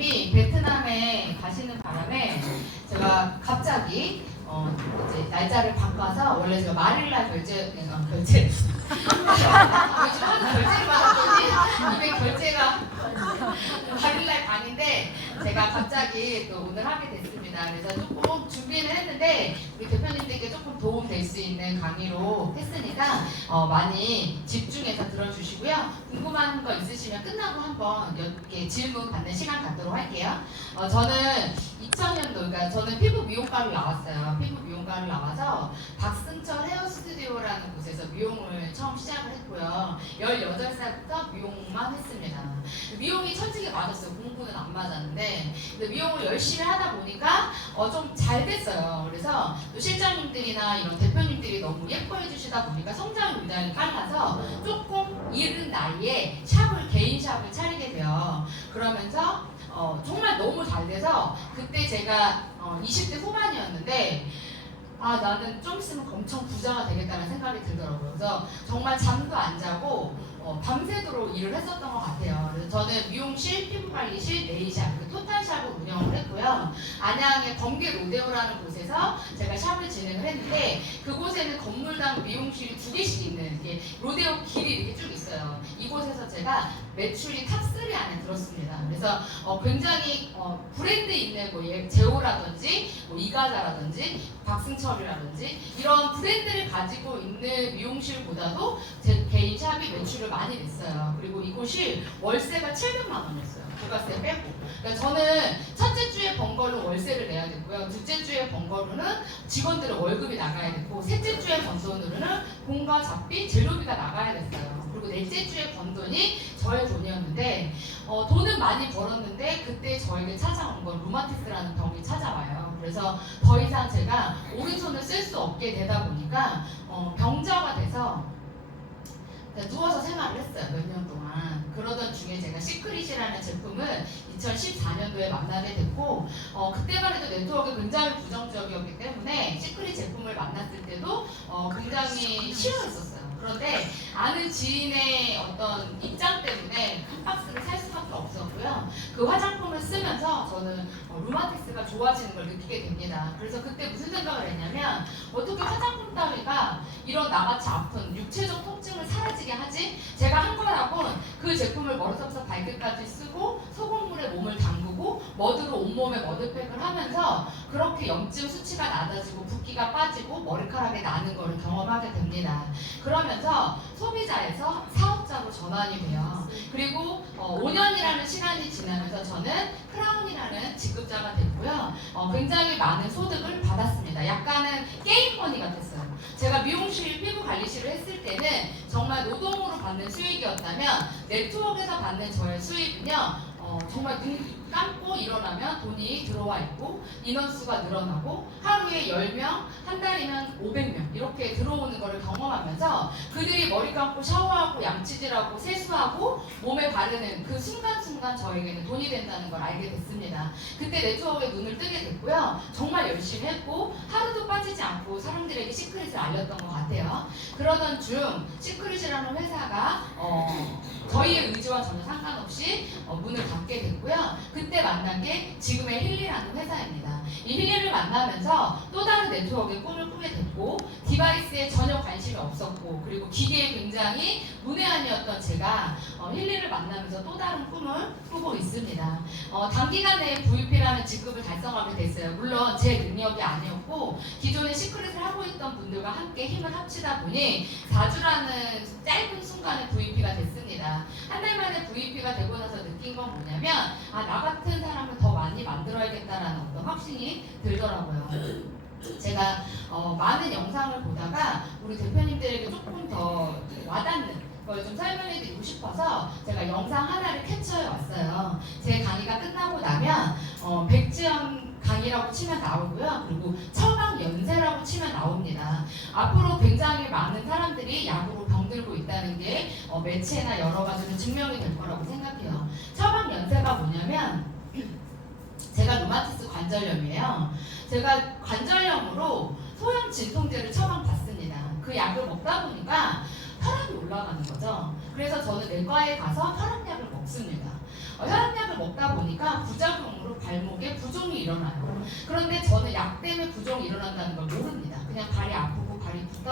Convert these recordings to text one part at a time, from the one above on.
대표님이 베트남에 가시는 바람에 제가 갑자기 이제 날짜를 바꿔서 원래 제가 말일날 결제 요즘 하도 결제를 받았더니 이게 결제가 말일날 반인데 제가 갑자기 또 오늘 하게 됐습니다. 그래서 조금 준비는 했는데 우리 대표님들께 조금 도움 될 수 있는 강의로 했으니까 많이 집중해서 들어주시고요. 궁금한 거 있으시면 끝나고 한번 이렇게 질문 받는 시간 갖도록 할게요. 저는 2000년도, 그러니까 저는 피부 미용과를 나왔어요. 피부 미용과를 나와서 박승철 헤어 스튜디오라는 곳에서 미용을 처음 시작을 했고요. 18살부터 미용만 했습니다. 미용이 천직에 맞았어요. 공부는 안 맞았는데 미용을 열심히 하다 보니까 좀 잘 됐어요. 그래서 또 실장님들이나 이런 대표님들이 너무 예뻐해 주시다 보니까 성장이 굉장히 빨라서 조금 이른 나이에 개인 샵을 차리게 돼요. 그러면서 정말 너무 잘 돼서 그때 제가 20대 후반이었는데 나는 좀 있으면 엄청 부자가 되겠다는 생각이 들더라고요. 그래서 정말 잠도 안 자고 밤새도록 일을 했었던 것 같아요. 그래서 저는 미용실, 피부관리실, 네일샵, 토탈샵을 운영을 했고요. 안양의 범계 로데오라는 곳에서 제가 샵을 진행을 했는데 그곳에는 건물당 미용실이 2개씩 있는 게 로데오 길이 이렇게 쭉 있어요. 이곳에서 제가 매출이 탑3 안에 들었습니다. 그래서 굉장히 브랜드 있는 제오라든지 이가자라든지 박승철이라든지 이런 브랜드를 가지고 있는 미용실보다도 제 개인 샵이 매출을 많이 냈어요. 그리고 이곳이 월세가 700만 원이었어요. 부가세 빼고. 그러니까 저는 첫째 주에 번 걸로 월세를 내야 됐고요. 둘째 주에 번 걸로는 직원들의 월급이 나가야 됐고, 셋째 주에 번 돈으로는 공과 잡비, 재료비가 나가야 됐어요. 그리고 넷째 주에 번 돈이 저의 돈이었는데 돈은 많이 벌었는데 그때 저에게 찾아온 건 루마티스라는 병이 찾아와요. 그래서 더 이상 제가 오른손을 쓸 수 없게 되다 보니까 병자가 돼서 누워서 생활을 했어요. 몇 년 동안. 그러던 중에 제가 시크릿이라는 제품을 2014년도에 만나게 됐고 그때만 해도 네트워크가 굉장히 부정적이었기 때문에 시크릿 제품을 만났을 때도 굉장히 싫어했었어요. 그런데 아는 지인의 어떤 입장 때문에 한 박스를 살 수밖에 없었고요. 그 화장품을 쓰면서 저는 루마티스가 좋아지는 걸 느끼게 됩니다. 그래서 그때 무슨 생각을 했냐면 어떻게 화장품 따위가 이런 나같이 아픈 육체적 통증을 사라지게 하지? 제가 한 거라곤 그 제품을 머리서부터 발끝까지 쓰고 소금물에 몸을 담그고 머드로 온몸에 머드팩을 하면서 그렇게 염증 수치가 낮아지고 붓기가 빠지고 머리카락이 나는 것을 경험하게 됩니다. 그러면서 소비자에서 사업자로 전환이 돼요. 그리고 5년이라는 시간이 지나면서 저는 크라운이라는 직급자가 됐고요. 굉장히 많은 소득을 받았습니다. 약간은 게임머니 같았어요. 제가 미용실, 피부관리실을 했을 때는 정말 노동으로 받는 수익이었다면 네트워크에서 받는 저의 수익은요. 정말 눈 감고 일어나면 돈이 들어와 있고 인원수가 늘어나고 하루에 10명, 한 달이면 500명 이렇게 들어오는 것을 경험하면서 그들이 머리 감고 샤워하고 양치질하고 세수하고 몸에 바르는 그 순간순간 저에게는 돈이 된다는 걸 알게 됐습니다. 그때 네트워크에 눈을 뜨게 됐고요. 정말 열심히 했고 하루도 빠지지 않고 사람들에게 시크릿을 알렸던 것 같아요. 그러던 중 시크릿이라는 회사가 저희의 의지와 전혀 상관없이 문을 닫게 됐고요. 그때 만난 게 지금의 힐리라는 회사입니다. 이 힐리를 만나면서 또 다른 네트워크의 꿈을 꾸게 됐고 디바이스에 전혀 관심이 없었고 그리고 기계에 굉장히 문외한이었던 제가 힐리를 만나면서 또 다른 꿈을 꾸고 있습니다. 단기간 내에 VP라는 직급을 달성하게 됐어요. 물론 제 능력이 아니었고 기존에 시크릿을 하고 있던 분들과 함께 힘을 합치다 보니 4주라는 짧은 순간에 VP가 됐습니다. 한 달 만에 VP가 되고 나서 느낀 건 뭐냐면 나 같은 사람을 더 많이 만들어야겠다라는 어떤 확신이 들더라고요. 제가 많은 영상을 보다가 우리 대표님들에게 조금 더 와닿는 걸 좀 설명해드리고 싶어서 제가 영상 하나를 캡처해 왔어요. 제 강의가 끝나고 나면 백지연 강의라고 치면 나오고요. 그리고 처방연세라고 치면 나옵니다. 앞으로 굉장히 많은 사람들이 약으로 병들고 있다는 게 매체나 여러 가지로 증명이 될 거라고 생각해요. 처방연세가 뭐냐면 제가 루마티스 관절염이에요. 제가 관절염으로 소형 진통제를 처방받습니다. 그 약을 먹다 보니까 혈압이 올라가는 거죠. 그래서 저는 내과에 가서 혈압약을 먹습니다. 혈압약을 먹다 보니까 부작용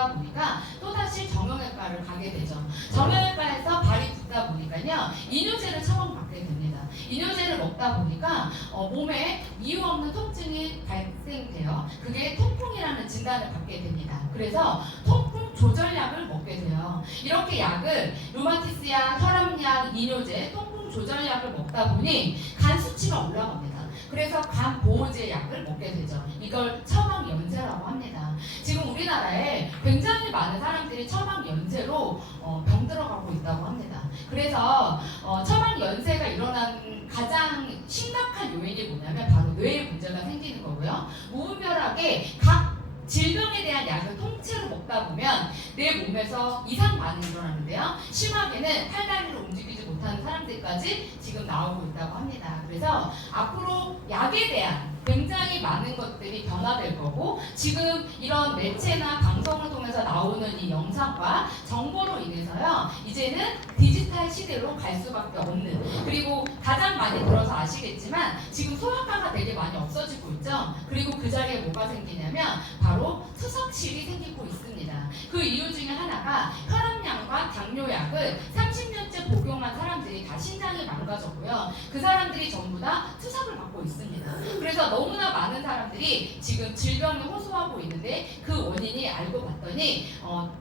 그러다 보니까 또다시 정형외과를 가게 되죠. 정형외과에서 발이 붓다 보니까요, 이뇨제를 처방받게 됩니다. 이뇨제를 먹다 보니까 몸에 이유 없는 통증이 발생돼요. 그게 통풍이라는 진단을 받게 됩니다. 그래서 통풍 조절약을 먹게 돼요. 이렇게 약을 루마티스약, 혈압약, 이뇨제, 통풍 조절약을 먹다 보니 간 수치가 올라갑니다. 그래서 간 보호제 약을 먹게 되죠. 이걸 처방 연세라고 합니다. 지금 우리나라에 굉장히 많은 사람들이 처방 연세로 병들어가고 있다고 합니다. 그래서 처방 연세가 일어난 가장 심각한 요인이 뭐냐면 바로 뇌에 문제가 생기는 거고요. 무분별하게 각 질병에 대한 약을 통째로 먹다 보면 내 몸에서 이상 반응이 일어나는데요. 심하게는 팔다리를 움직이지 못하는 사람들까지 지금 나오고 있다고 합니다. 그래서 앞으로 약에 대한 굉장히 많은 것들이 변화될 거고, 지금 이런 매체나 방송을 통해서 나오는 이 영상과 정보로 인해서요, 이제는 디지털 시대로 갈 수밖에 없는, 그리고 가장 많이 들어서 아시겠지만 지금 소아과가 되게 많이 없어지고 있죠. 그리고 그 자리에 뭐가 생기냐면 바로 투석실이 생기고 있습니다. 그 이유 중에 하나가 혈압약과 당뇨약을 30년째 복용한 사람들이 다 신장이 망가졌고요. 그 사람들이 전부 다 투석을 받고 있습니다. 그래서 너무나 많은 사람들이 지금 질병에 호소하고 있는데, 그 원인이 알고 봤더니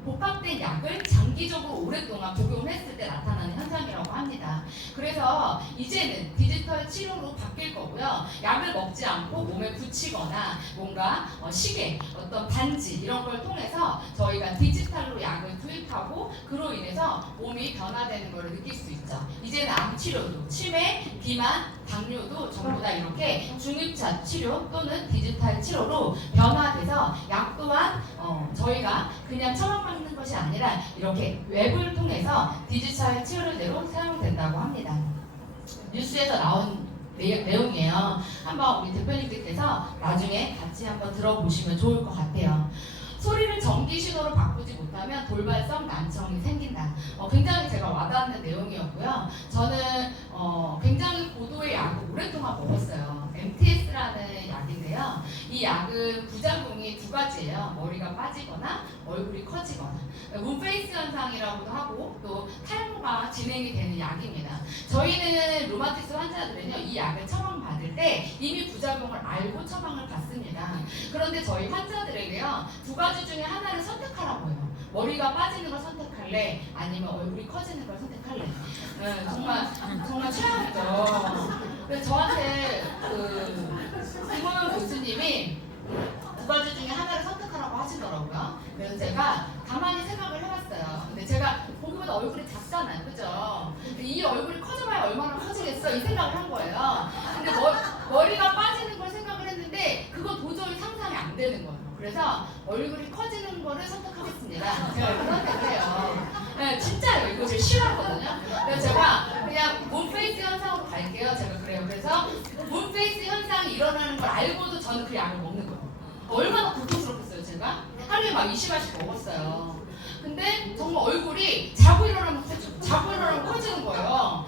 복합된 약을 장기적으로 오랫동안 복용했을 때 나타나는 현상이라고 합니다. 그래서 이제는 디지털 치료로 바뀔 거고요. 약을 먹지 않고 몸에 붙이거나 뭔가 시계, 어떤 반지 이런 걸 통해서 저희가 디지털로 약을 투입하고 그로 인해서 몸이 변화되는 걸 느낄 수 있죠. 이제는 암 치료도, 치매, 비만, 당뇨도 전부 다 이렇게 중입차 치료 또는 디지털 치료로 변화돼서 약 또한 저희가 그냥 처방받는 것이 아니라 이렇게 웹을 통해서 디지털 치료제로 사용된다고 합니다. 뉴스에서 나온 내용이에요. 한번 우리 대표님께서 나중에 같이 한번 들어보시면 좋을 것 같아요. 소리를 전기 신호로 바꾸지 못하면 돌발성 난청이 생긴다. 굉장히 제가 와닿는 내용이었고요. 저는 굉장히 고도의 약을 오랫동안 먹었어요. MTS라는 약인데요. 이 약은 부작용이 두 가지예요. 머리가 빠지거나 얼굴이 커지거나, 문페이스 현상이라고도 하고 또 탈모가 진행이 되는 약입니다. 저희는 루마티스 환자들은요, 이 약을 처방받을 때 이미 부작용을 알고 처방을 받습니다. 그런데 저희 환자들에게요, 두 가지 중에 하나를 선택하라고 해요. 머리가 빠지는 걸 선택할래? 아니면 얼굴이 커지는 걸 선택할래? 정말 최악이죠. 그래서 저한테 김호영 교수님이 두 가지 중에 하나를 선택하라고 하시더라고요. 그래서 제가 가만히 생각을 해봤어요. 근데 제가 보기보다 얼굴이 작잖아요, 그죠? 이 얼굴이 커져봐야 얼마나 커지겠어, 이 생각을 한 거예요. 근데 머리가 빠지는 걸 생각을 했는데 그거 도저히 상상이 안 되는 거예요. 그래서 얼굴이 커지는 거를 선택하겠습니다. 제가 이렇게 선택을 해요. 네, 진짜요. 이거 제가 싫어하거든요. 그래서 제가 그냥 문페이스 현상으로 갈게요. 제가 그래요. 그래서 문페이스 현상이 일어나는 걸 알고도 저는 그 약을 먹는 거예요. 얼마나 고통스럽겠어요, 제가? 하루에 막 20알씩 먹었어요. 근데 정말 얼굴이 자고 일어나면 커지고, 자고 일어나면 커지는 거예요.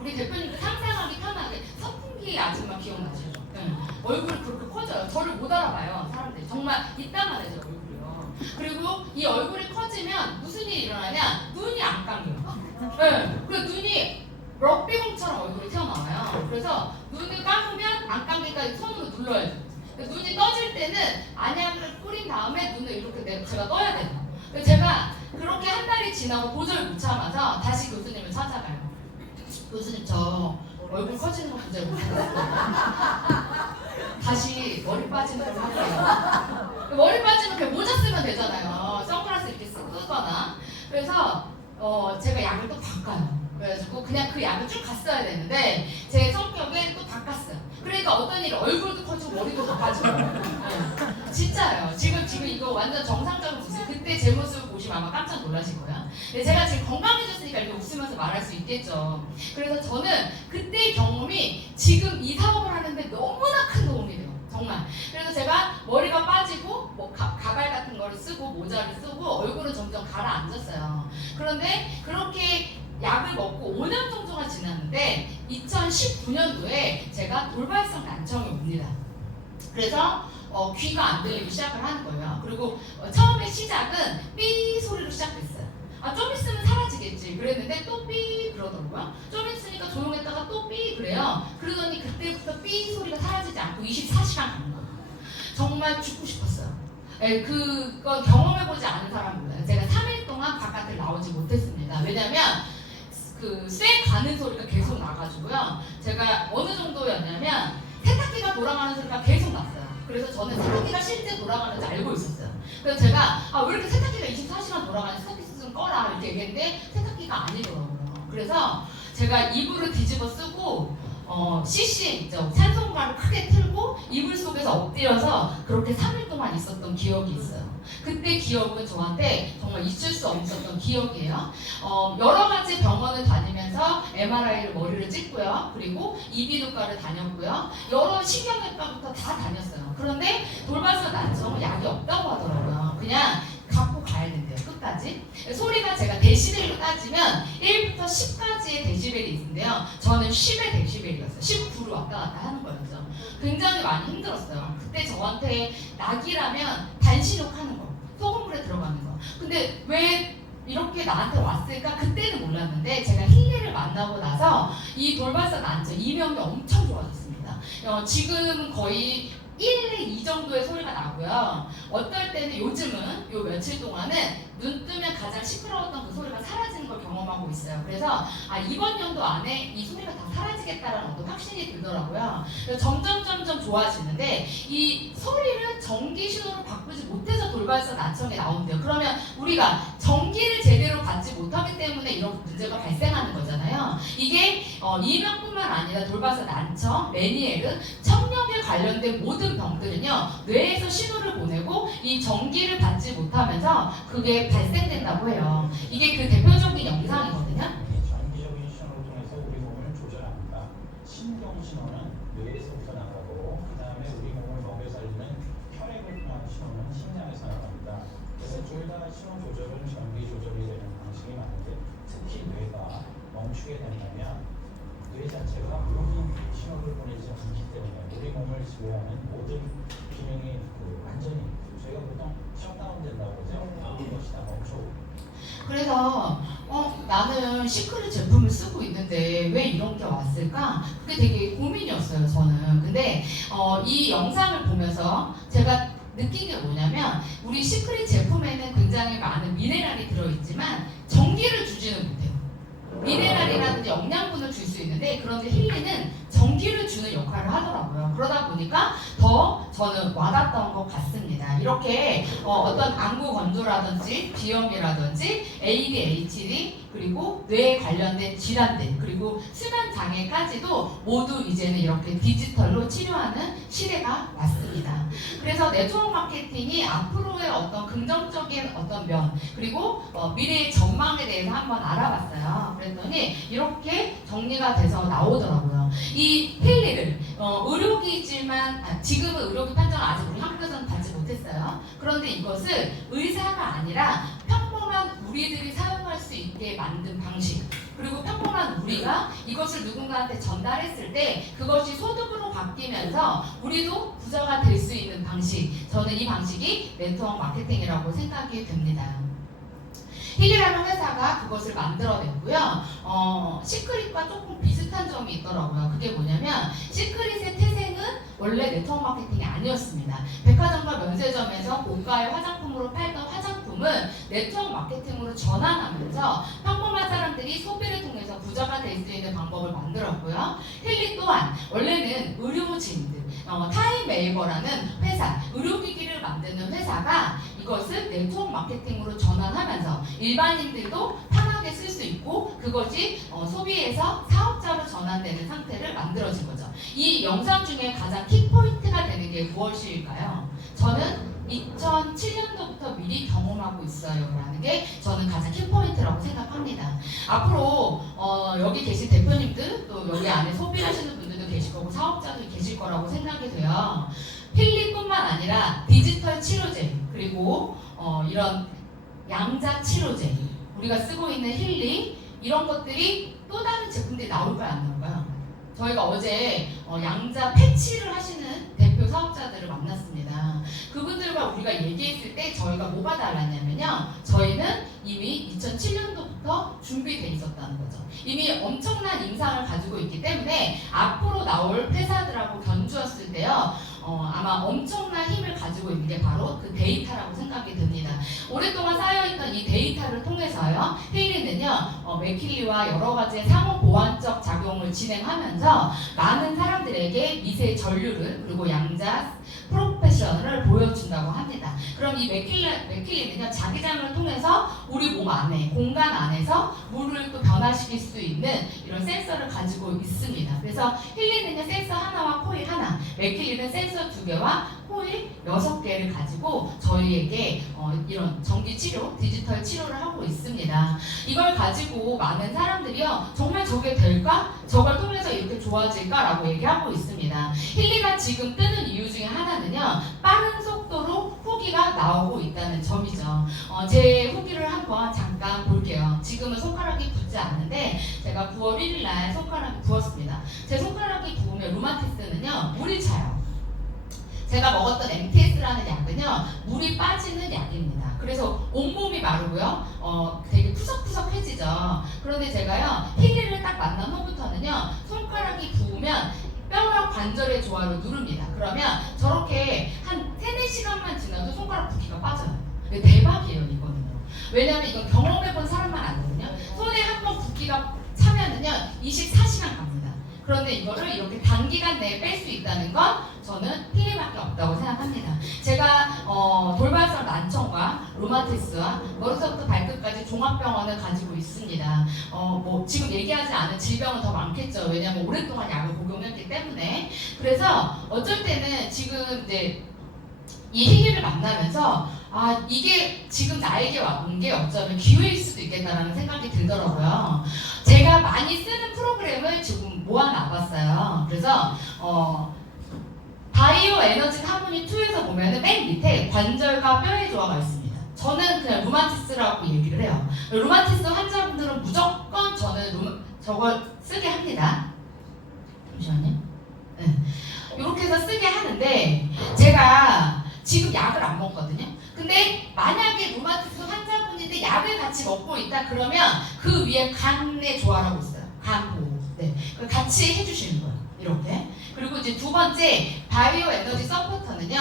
우리 대표님도 상상하기 편하게 선풍기 아줌마 기억나시죠? 네. 얼굴이 그렇게 커져요. 저를 못 알아봐요, 사람들이. 정말 이따만 해요, 얼굴이요. 그리고 이 얼굴이 커지면 무슨 일이 일어나냐? 눈이 안 감겨요. 네. 그래서 눈이 럭비공처럼 얼굴이 튀어나와요. 그래서 눈을 감으면 안 감기니까 손으로 눌러야 돼요. 눈이 떠질 때는 안약을 뿌린 다음에 눈을 이렇게 제가 떠야 돼요. 제가 그렇게 한 달이 지나고 도저히 못 참아서 다시 교수님을 찾아가요. 교수님, 저 얼굴 커지는 거 도저히 못 참아요. 다시 머리 빠지는 걸 할게요. 머리 빠지면 그냥 모자 쓰면 되잖아요. 선글라스 이렇게 쓰거나. 그래서 제가 약을 또 바꿔요. 그래가지고 그냥 그 약을 쭉 갔어야 되는데 제 성격에 또 바꿨어요. 그러니까 어떤 일이 얼굴도 커지고 머리도 높아지고. 네. 진짜예요. 지금 이거 완전 정상적인 모습. 그때 제 모습을 보시면 아마 깜짝 놀라실 거예요. 근데 제가 지금 건강해졌으니까 이렇게 웃으면서 말할 수 있겠죠. 그래서 저는 그때의 경험이 지금 이 사업을 하는데 너무나 큰 도움이 돼요. 정말. 그래서 제가 머리가 빠지고 뭐 가발 같은 거를 쓰고 모자를 쓰고 얼굴은 점점 가라앉았어요. 그런데 그렇게 약을 먹고 5년 정도가 지났는데 2019년도에 제가 돌발성 난청이 옵니다. 그래서 귀가 안 들리기 시작을 하는 거예요. 그리고 처음에 시작은 삐 소리로 시작됐어요. 좀 있으면 사라지겠지 그랬는데 또 삐 그러더라고요. 좀 있으니까 조용했다가 또 삐 그래요. 그러더니 그때부터 삐 소리가 사라지지 않고 24시간 가는 거예요. 정말 죽고 싶었어요. 그거 경험해보지 않은 사람 몰라요. 제가 3일 동안 바깥을 나오지 못했습니다. 왜냐면 쇠 가는 소리가 계속 나가지고요. 제가 어느 정도였냐면 세탁기가 돌아가는 소리가 계속 났어요. 그래서 저는 세탁기가 실제 돌아가는지 알고 있었어요. 그래서 제가 왜 이렇게 세탁기가 24시간 돌아가는지 세탁기 좀 꺼라 이렇게 얘기했는데 세탁기가 아니더라고요. 그래서 제가 이불을 뒤집어 쓰고 CCM 있죠. 산소가를 크게 틀고 이불 속에서 엎드려서 그렇게 3일 동안 있었던 기억이 있어요. 그때 기억은 저한테 정말 잊을 수 없었던 기억이에요. 여러 가지 병원을 다니면서 MRI를 머리를 찍고요. 그리고 이비인후과를 다녔고요. 여러 신경외과부터 다 다녔어요. 그런데 돌발성 난청은 약이 없다고 하더라고요. 그냥 갖고 가야 된대요. 끝까지. 소리가 제가 데시벨로 따지면 1부터 10까지의 데시벨이 있는데요. 저는 10의 데시벨이었어요. 19로 왔다 갔다 하는 거였죠. 굉장히 많이 힘들었어요. 그때 저한테 낙이라면 단신욕하는 거, 소금물에 들어가는 거. 근데 왜 이렇게 나한테 왔을까? 그때는 몰랐는데 제가 힐리를 만나고 나서 이 돌발성 난청 이명이 엄청 좋아졌습니다. 지금은 거의 1, 2 정도의 소리가 나고요. 어떨 때는 요즘은 요 며칠 동안은 눈 뜨면 가장 시끄러웠던 그 소리가 사라지는 걸 경험하고 있어요. 그래서 이번 연도 안에 이 소리가 다 사라지겠다라는 어떤 확신이 들더라고요. 그래서 점점 좋아지는데 이 소리를 전기 신호로 바꾸지 못해서 돌발성 난청이 나온대요. 그러면 우리가 전기를 제대로 받지 못하기 때문에 이런 문제가 발생하는 거잖아요. 이게 이명뿐만 아니라 돌발성 난청, 메니에르, 청력에 관련된 모든 병들은요 뇌에서 신호를 보내고 이 전기를 받지 못하면서 그게 발생된다고 해요. 이게 그 대표적인 영상이거든요. 전기적인 신호를 통해서 우리 몸을 조절합니다. 신경 신호는 뇌에서부터 나가고 그 다음에 우리 몸을 먹여 살리는 혈액을 통한 신호는 심장에서 나갑니다. 그래서 둘 다 신호 조절은 전기 조절이 되는 방식이 많은데 특히 뇌가 멈추게 된다면 뇌 자체가 모든 신호를 보내지 않기 때문에 우리 몸을 지배하는 모든 기능이 완전히 저희가 보통 셧다운 된다고 그러죠. 모든 것이 다 멈춰오고. 그래서 나는 시크릿 제품을 쓰고 있는데 왜 이런 게 왔을까? 그게 되게 고민이었어요 저는. 근데 이 영상을 보면서 제가 느낀 게 뭐냐면 우리 시크릿 제품에는 굉장히 많은 미네랄이 들어있지만 전기를 주지는 못해요. 미네랄이라든지 영양분을 줄 수 있는데 그런데 힐리는 전기를 주는 역할을 하더라고요. 그러다 보니까 더 저는 와닿았던 것 같습니다. 이렇게 어떤 안구 건조라든지 비염이라든지 ADHD 그리고 뇌에 관련된 질환들 그리고 수면 장애까지도 모두 이제는 이렇게 디지털로 치료하는 시대가 왔습니다. 그래서 네트워크 마케팅이 앞으로의 어떤 긍정적인 어떤 면 그리고 미래의 전망에 대해서 한번 알아봤어요. 그랬더니 이렇게 정리가 돼서 나오더라고요. 이 힐리를 의료기지만 지금은 의료기 판정을 아직 우리 한국에서는 받지 못했어요. 그런데 이것을 의사가 아니라 평범한 우리들이 사용할 수 있게 만든 방식 그리고 평범한 우리가 이것을 누군가한테 전달했을 때 그것이 소득으로 바뀌면서 우리도 부자가 될 수 있는 방식 저는 이 방식이 네트워크 마케팅이라고 생각이 듭니다. 힐리라는 회사가 그것을 만들어냈고요. 시크릿과 조금 비슷한 점이 있더라고요. 그게 뭐냐면 시크릿의 태생은 원래 네트워크 마케팅이 아니었습니다. 백화점과 면세점에서 고가의 화장품으로 팔던 화장품은 네트워크 마케팅으로 전환하면서 평범한 사람들이 소비를 통해서 부자가 될 수 있는 방법을 만들었고요. 힐리 또한 원래는 의료진들 타임웨이버라는 회사, 의료기기를 만드는 회사가 이것을 네트워크 마케팅으로 전환하면서 일반인들도 편하게 쓸 수 있고 그것이 소비에서 사업자로 전환되는 상태를 만들어진 거죠. 이 영상 중에 가장 키포인트가 되는 게 무엇일까요? 저는 2007년도부터 미리 경험하고 있어요 라는 게 저는 가장 키포인트라고 생각합니다. 앞으로 여기 계신 대표님들 또 여기 안에 소비하시는 분들도 계실 거고 사업자도 계실 거라고 생각이 돼요. 힐리뿐만 아니라 디지털 치료제 그리고 이런 양자 치료제 우리가 쓰고 있는 힐리 이런 것들이 또 다른 제품들이 나올까요 안 나올까요? 저희가 어제 양자 패치를 하시는 대표 사업자들을 만났습니다. 아까 우리가 얘기했을 때 저희가 뭐가 달랐냐면요. 저희는 이미 2007년도부터 준비돼 있었다는 거죠. 이미 엄청난 인상을 가지고 있기 때문에 앞으로 나올 회사들하고 견주었을 때요. 아마 엄청난 힘을 가지고 있는 게 바로 그 데이터라고 생각이 듭니다. 오랫동안 쌓여있던 이 데이터를 통해서요. 헤일리는요. 맥킬리와 여러 가지 상호 보완적 작용을 진행하면서 많은 사람들에게 미세 전류를 그리고 양자 프로페셔널을 보여준다고 합니다. 그럼 이 맥킬리는요. 자기장을 통해서 우리 몸 안에 공간 안에서 물을 또 변화시킬 수 있는 이런 센서를 가지고 있습니다. 그래서 힐리는요. 센서 하나와 코일 하나, 맥킬리는 센서 2개와 코일 6개를 가지고 저희에게 이런 전기 치료, 디지털 치료를 하고 있습니다. 이걸 가지고 많은 사람들이요. 정말 저게 될까? 저걸 통해서 이렇게 좋아질까라고 얘기하고 있습니다. 힐리가 지금 뜨는 이유 중에 하나는요. 빠른 속도로 후기가 나오고 있다는 점이죠. 제 후기를 한번 잠깐 볼게요. 지금은 손가락이 붓지 않는데 제가 9월 1일 날 손가락이 부었습니다. 제 손가락이 부으면 루마티스는요. 물이 차요. 제가 먹었던 MTS라는 약은요. 물이 빠지는 약입니다. 그래서 온몸이 마르고요. 되게 푸석푸석해지죠. 그런데 제가요. 힐리를 딱 만난 후부터는요. 손가락이 부으면 뼈와 관절의 조화를 누릅니다. 그러면 저렇게 한 3-4시간만 지나도 손가락 붓기가 빠져요. 대박이에요, 이거는요. 왜냐면 이건 경험해본 사람만 알거든요. 손에 한 번 붓기가 차면은요, 24시간 갑니다. 그런데 이거를 이렇게 단기간 내에 뺄 수 있다는 건 저는 힐리밖에 없다고 생각합니다. 제가 돌발성 난청과 루마티스와 머리서부터 발끝까지 종합병원을 가지고 있습니다. 뭐 지금 얘기하지 않은 질병은 더 많겠죠. 왜냐하면 오랫동안 약을 복용했기 때문에. 그래서 어쩔 때는 지금 이제 이 힐리를 만나면서 이게 지금 나에게 온 게 어쩌면 기회일 수도 있겠다라는 생각이 들더라고요. 제가 많이 쓰는 프로그램을 지금 모아놔봤어요. 그래서 바이오 에너지 하모니 2에서 보면은 맨 밑에 관절과 뼈의 조화가 있습니다. 저는 그냥 루마티스라고 얘기를 해요. 루마티스 환자분들은 무조건 저는 저걸 쓰게 합니다. 잠시만요. 네. 이렇게 해서 쓰게 하는데 제가 지금 약을 안 먹거든요. 근데 만약에 루마티스 환자분인데 약을 같이 먹고 있다 그러면 그 위에 간의 조화라고 있어요. 간 보호. 네. 같이 해주시는 거예요. 이렇게. 그리고 이제 두 번째 바이오 에너지 서포터는요.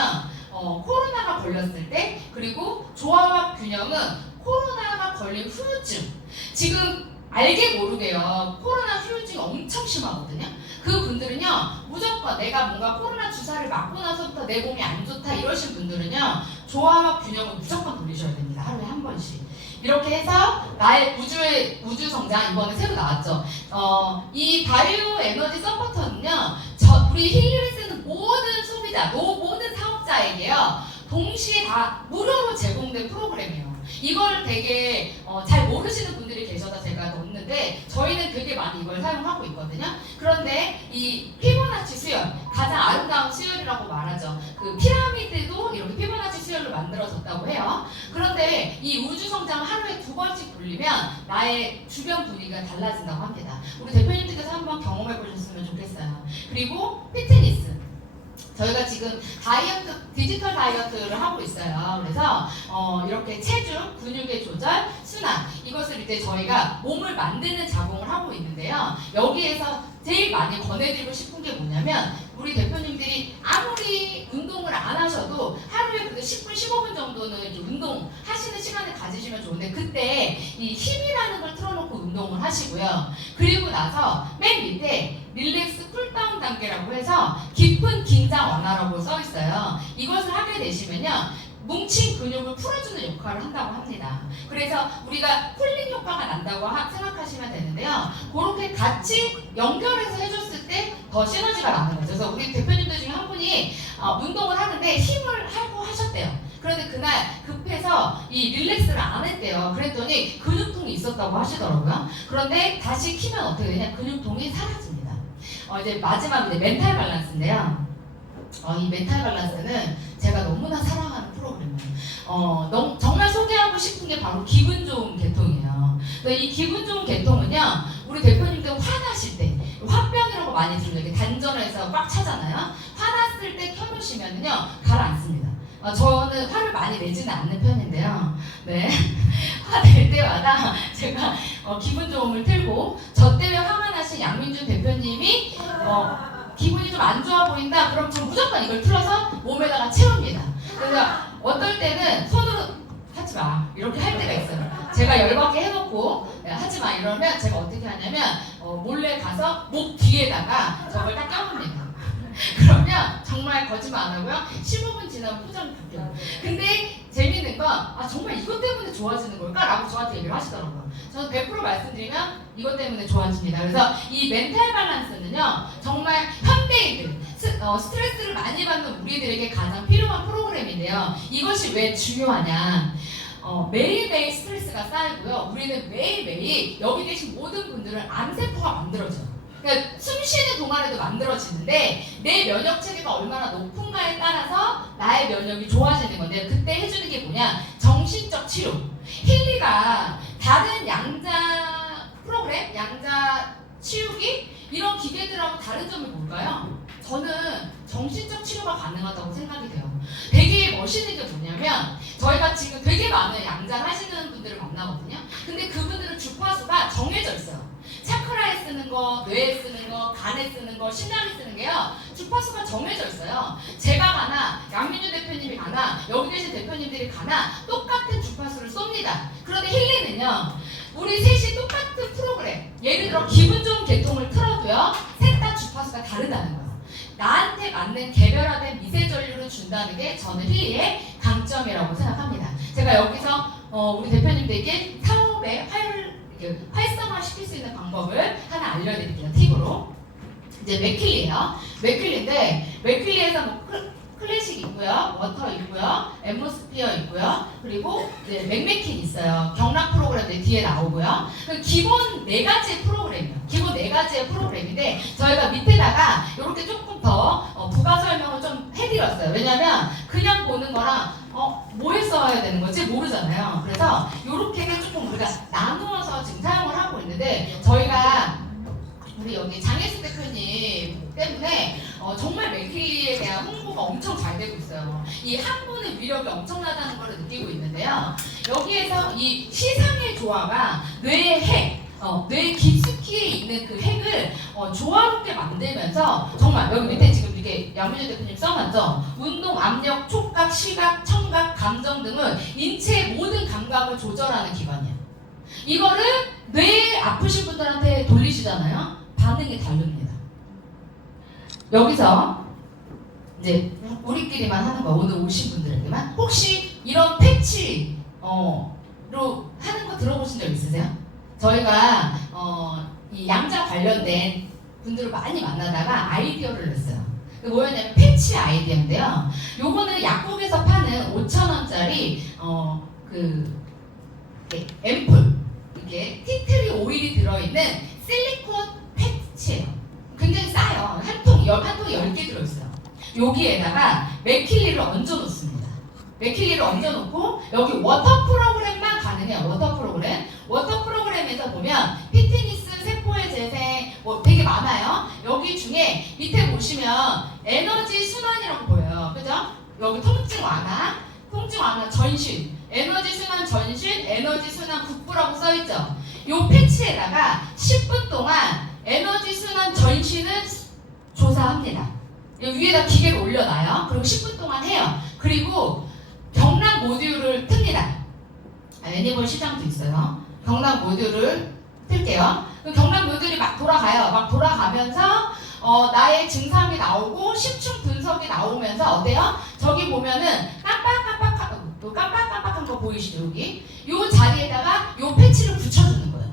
코로나가 걸렸을 때 그리고 조화와 균형은 코로나가 걸린 후유증. 지금 알게 모르게요. 코로나 후유증이 엄청 심하거든요. 그 분들은요. 무조건 내가 뭔가 코로나 주사를 맞고 나서부터 내 몸이 안 좋다 이러신 분들은요. 조화와 균형을 무조건 돌리셔야 됩니다. 하루에 한 번씩. 이렇게 해서 나의 우주 성장 이번에 새로 나왔죠. 이 바이오 에너지 서포터는요. 우리 힐리를 쓰는 모든 소비자, 모든 사업자에게요. 동시에 다 무료로 제공된 프로그램이에요. 이걸 되게 잘 모르시는 분들이 계셔서 제가 넣었는데 저희는 되게 많이 이걸 사용하고 있거든요. 그런데 이 피보나치 수열, 가장 아름다운 수열이라고 말하죠. 그 피라미드도 이렇게 피보나치 수열로 만들어졌다고 해요. 그런데 이 우주 성장을 하루에 2번씩 돌리면 나의 주변 분위기가 달라진다고 합니다. 우리 대표님들께서 한번 경험해 보셨으면 좋겠어요. 그리고 피트니스. 저희가 지금 디지털 다이어트를 하고 있어요. 그래서 이렇게 체중, 근육의 조절, 순환 이것을 이제 저희가 몸을 만드는 작업을 하고 있는데요. 여기에서 제일 많이 권해드리고 싶은 게 뭐냐면 우리 대표님들이 아무리 운동을 안 하셔도 하루에 그래도 10분, 15분 정도는 이렇게 운동하시는 시간을 가지시면 좋은데 그때 이 힘이라는 걸 틀어놓고 운동을 하시고요. 그리고 나서 맨 밑에 릴렉스 쿨다운 단계라고 해서 깊은 긴장 완화라고 써 있어요. 이것을 하게 되시면요. 뭉친 근육을 풀어주는 역할을 한다고 합니다. 그래서 우리가 쿨링 효과가 난다고 생각하시면 되는데요. 그렇게 같이 연결해서 해줬을 때 더 시너지가 나는 거죠. 그래서 우리 대표님들 중에 한 분이 운동을 하는데 힘을 하고 하셨대요. 그런데 그날 급해서 이 릴렉스를 안 했대요. 그랬더니 근육통이 있었다고 하시더라고요. 그런데 다시 키면 어떻게 되냐? 근육통이 사라집니다. 이제 마지막 이제 멘탈 밸런스인데요. 이 멘탈 밸런스는 제가 너무나 사랑하는 프로그램이에요. 정말 소개하고 싶은 게 바로 기분 좋은 계통이에요. 이 기분 좋은 계통은요, 우리 대표님들 화나실 때, 화병이라고 많이 들어요. 단전에서 꽉 차잖아요. 화났을 때 켜놓으시면요, 가라앉습니다. 저는 화를 많이 내지는 않는 편인데요. 네. 화 낼 때마다 제가 기분 좋음을 틀고 저 때문에 화가 나신 양민준 대표님이 기분이 좀 안 좋아 보인다? 그럼 저 무조건 이걸 틀어서 몸에다가 채웁니다. 그래서 어떨 때는 손으로 하지 마 이렇게 할 때가 있어요. 제가 열받게 해놓고 하지 마 이러면 제가 어떻게 하냐면 몰래 가서 목 뒤에다가 저걸 딱 껴봅니다. 그러면 정말 거짓말 안 하고요. 15분 지나면 표정이 바뀌어요. 근데 재밌는 건 정말 이것 때문에 좋아지는 걸까? 라고 저한테 얘기를 하시더라고요. 저는 100% 말씀드리면 이것 때문에 좋아집니다. 그래서 이 멘탈 밸런스는요. 정말 현대인들, 스트레스를 많이 받는 우리들에게 가장 필요한 프로그램인데요. 이것이 왜 중요하냐. 매일매일 스트레스가 쌓이고요. 우리는 매일매일 여기 계신 모든 분들은 암세포가 만들어져요. 그러니까 숨 쉬는 동안에도 만들어지는데 내 면역 체계가 얼마나 높은가에 따라서 나의 면역이 좋아지는 건데 그때 해주는 게 뭐냐? 정신적 치료. 힐리가 다른 양자 프로그램, 양자 치유기 이런 기계들하고 다른 점이 뭘까요? 저는 정신적 치료가 가능하다고 생각이 돼요. 되게 멋있는 게 뭐냐면 저희가 지금 되게 많은 양자 하시는 분들을 만나거든요. 근데 그분들은 주파수가 정해져 있어요. 차크라에 쓰는 거, 뇌에 쓰는 거, 간에 쓰는 거, 심장에 쓰는 게요. 주파수가 정해져 있어요. 제가 가나, 양민준 대표님이 가나, 여기 계신 대표님들이 가나 똑같은 주파수를 쏩니다. 그런데 힐리는요. 우리 셋이 똑같은 프로그램. 예를 들어 기분 좋은 계통을 틀어도요. 셋 다 주파수가 다르다는 거예요. 나한테 맞는 개별화된 미세 전류를 준다는 게 저는 힐리의 강점이라고 생각합니다. 제가 여기서 우리 대표님들에게 사업의 활성화 시킬 수 있는 방법을 하나 알려드릴게요. 팁으로. 이제 맥킬리예요. 맥킬리인데 맥킬리에서 뭐 클래식 있고요, 워터 있고요, 앰모스피어 있고요, 그리고 이제 맥메킨 있어요. 경락 프로그램들 뒤에 나오고요. 기본 4가지의 프로그램이에요. 기본 4가지의 프로그램인데 저희가 밑에다가 이렇게 조금 더 부가 설명을 좀 해드렸어요. 왜냐면 그냥 보는 거랑 뭐에 써야 되는 건지 모르잖아요. 그래서 이렇게 조금 우리가 나누어서 지금 사용을 하고 있는데 저희가 우리 여기 장혜수 대표님 때문에 정말 맥킬리에 대한 홍보가 엄청 잘 되고 있어요. 이 한 분의 위력이 엄청나다는 걸 느끼고 있는데요. 여기에서 이 시상의 조화가 뇌의 핵, 뇌 깊숙이에 있는 그 핵을 조화롭게 만들면서 정말 여기 밑에 지금 이렇게 양민준 대표님 써놨죠. 운동, 압력, 촉각, 시각, 청각, 감정 등은 인체의 모든 감각을 조절하는 기관이에요. 이거를 뇌 아프신 분들한테 돌리시잖아요. 반응이 다릅니다. 여기서 이제 우리끼리만 하는 거야. 오늘 오신 분들에게만. 혹시 이런 패치로 하는 거 들어보신 적 있으세요? 저희가 이 양자 관련된 분들을 많이 만나다가 아이디어를 냈어요. 그 뭐였냐면 패치 아이디어인데요. 요거는 약국에서 파는 5,000원짜리 앰플 이게 티트리 오일이 들어있는 실리콘 패치예요. 굉장히 싸요. 한 통이 10개 들어있어요. 여기에다가 맥킬리를 얹어놓습니다. 맥킬리를 얹어놓고 여기 워터 프로그램만 가능해요. 워터 프로그램. 워터 프로그램에서 보면 피트니스, 세포의 재생 뭐 되게 많아요. 여기 중에 밑에 보시면 에너지 순환이라고 보여요. 그죠? 여기 통증 완화, 전신, 에너지 순환 전신, 에너지 순환 국부라고 써있죠. 요 패치에다가 10분 동안 에너지 순환 전신을 조사합니다. 위에다 기계를 올려놔요. 그리고 10분 동안 해요. 그리고 경락 모듈을 틉니다. 애니멀 시장도 있어요. 경락 모듈을 틀게요. 경락 모듈이 막 돌아가요. 막 돌아가면서 나의 증상이 나오고 심층 분석이 나오면서 어때요? 저기 보면은 깜빡깜빡한 거 보이시죠? 여기 요 자리에다가 요 패치를 붙여주는 거예요.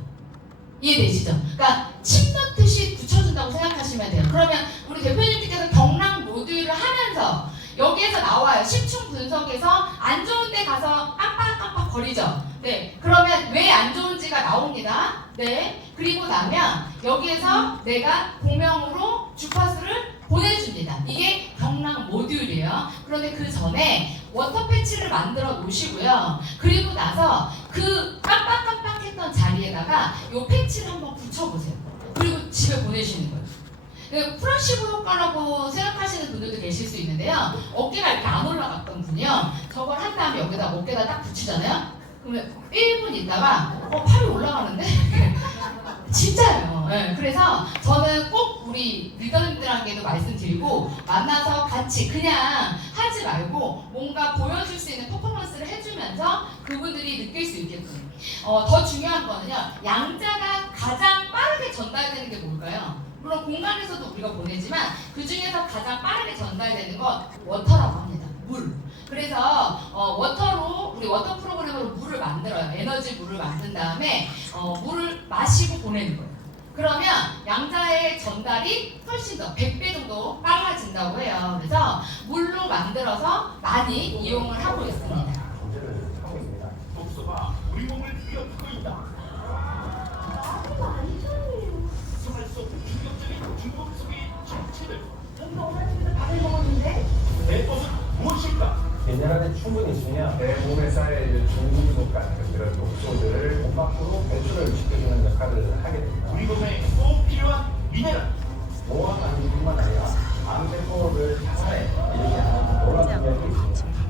이해되시죠? 그러니까 침 넣듯이 붙여준다고 생각하시면 돼요. 그러면 우리 대표님께서 경락 모듈을 하면서 여기에서 나와요. 심층 분석에서 안 좋은 데 가서 깜빡깜빡 거리죠. 네. 그러면 왜 안 좋은지가 나옵니다. 네. 그리고 나면 여기에서 내가 공명으로 주파수를 보내줍니다. 이게 경락 모듈이에요. 그런데 그 전에 워터 패치를 만들어 놓으시고요. 그리고 나서 그 깜빡깜빡했던 자리에다가 이 패치를 한번 붙여보세요. 그리고 집에 보내시는 거예요. 플라시보 효과라고 생각하시는 분들도 계실 수 있는데요. 어깨가 이렇게 안 올라갔던 분이요. 저걸 한 다음에 여기다 어깨다 딱 붙이잖아요. 그러면 1분 있다가 팔이 올라가는데? 진짜예요. 네, 그래서 저는 꼭 우리 리더님들에게도 말씀드리고 만나서 같이 그냥 하지 말고 뭔가 보여줄 수 있는 퍼포먼스를 해주면서 그분들이 느낄 수 있게끔. 더 중요한 거는요. 양자가 가장 빠르게 전달되는 게 뭘까요? 물론 공간에서도 우리가 보내지만 그 중에서 가장 빠르게 전달되는 건 워터라고 합니다. 물. 그래서 워터로 우리 워터 프로그램으로 물을 만들어요. 에너지 물을 만든 다음에 물을 마시고 보내는 거예요. 그러면 양자의 전달이 훨씬 더 100배 정도 빨라진다고 해요. 그래서 물로 만들어서 많이 이용을 하고 있습니다. 독소가 우리 몸을 위협하고 있다. 정말 수 없는 충격적인 중국 속의 정체들. 밥을 먹었는데? 대법은 무엇일까? 미네랄이 충분히 있으면 내 몸에 쌓여있는 중금속 같은 그런 독소들을 몸 밖으로 배출을 시켜주는 역할을 하게 됩니다. 우리 몸에 꼭 필요한 미네랄. 노화 관리뿐만 아니라 암세포를 타산해 이렇게 하는 놀라운 능력이 있습니다.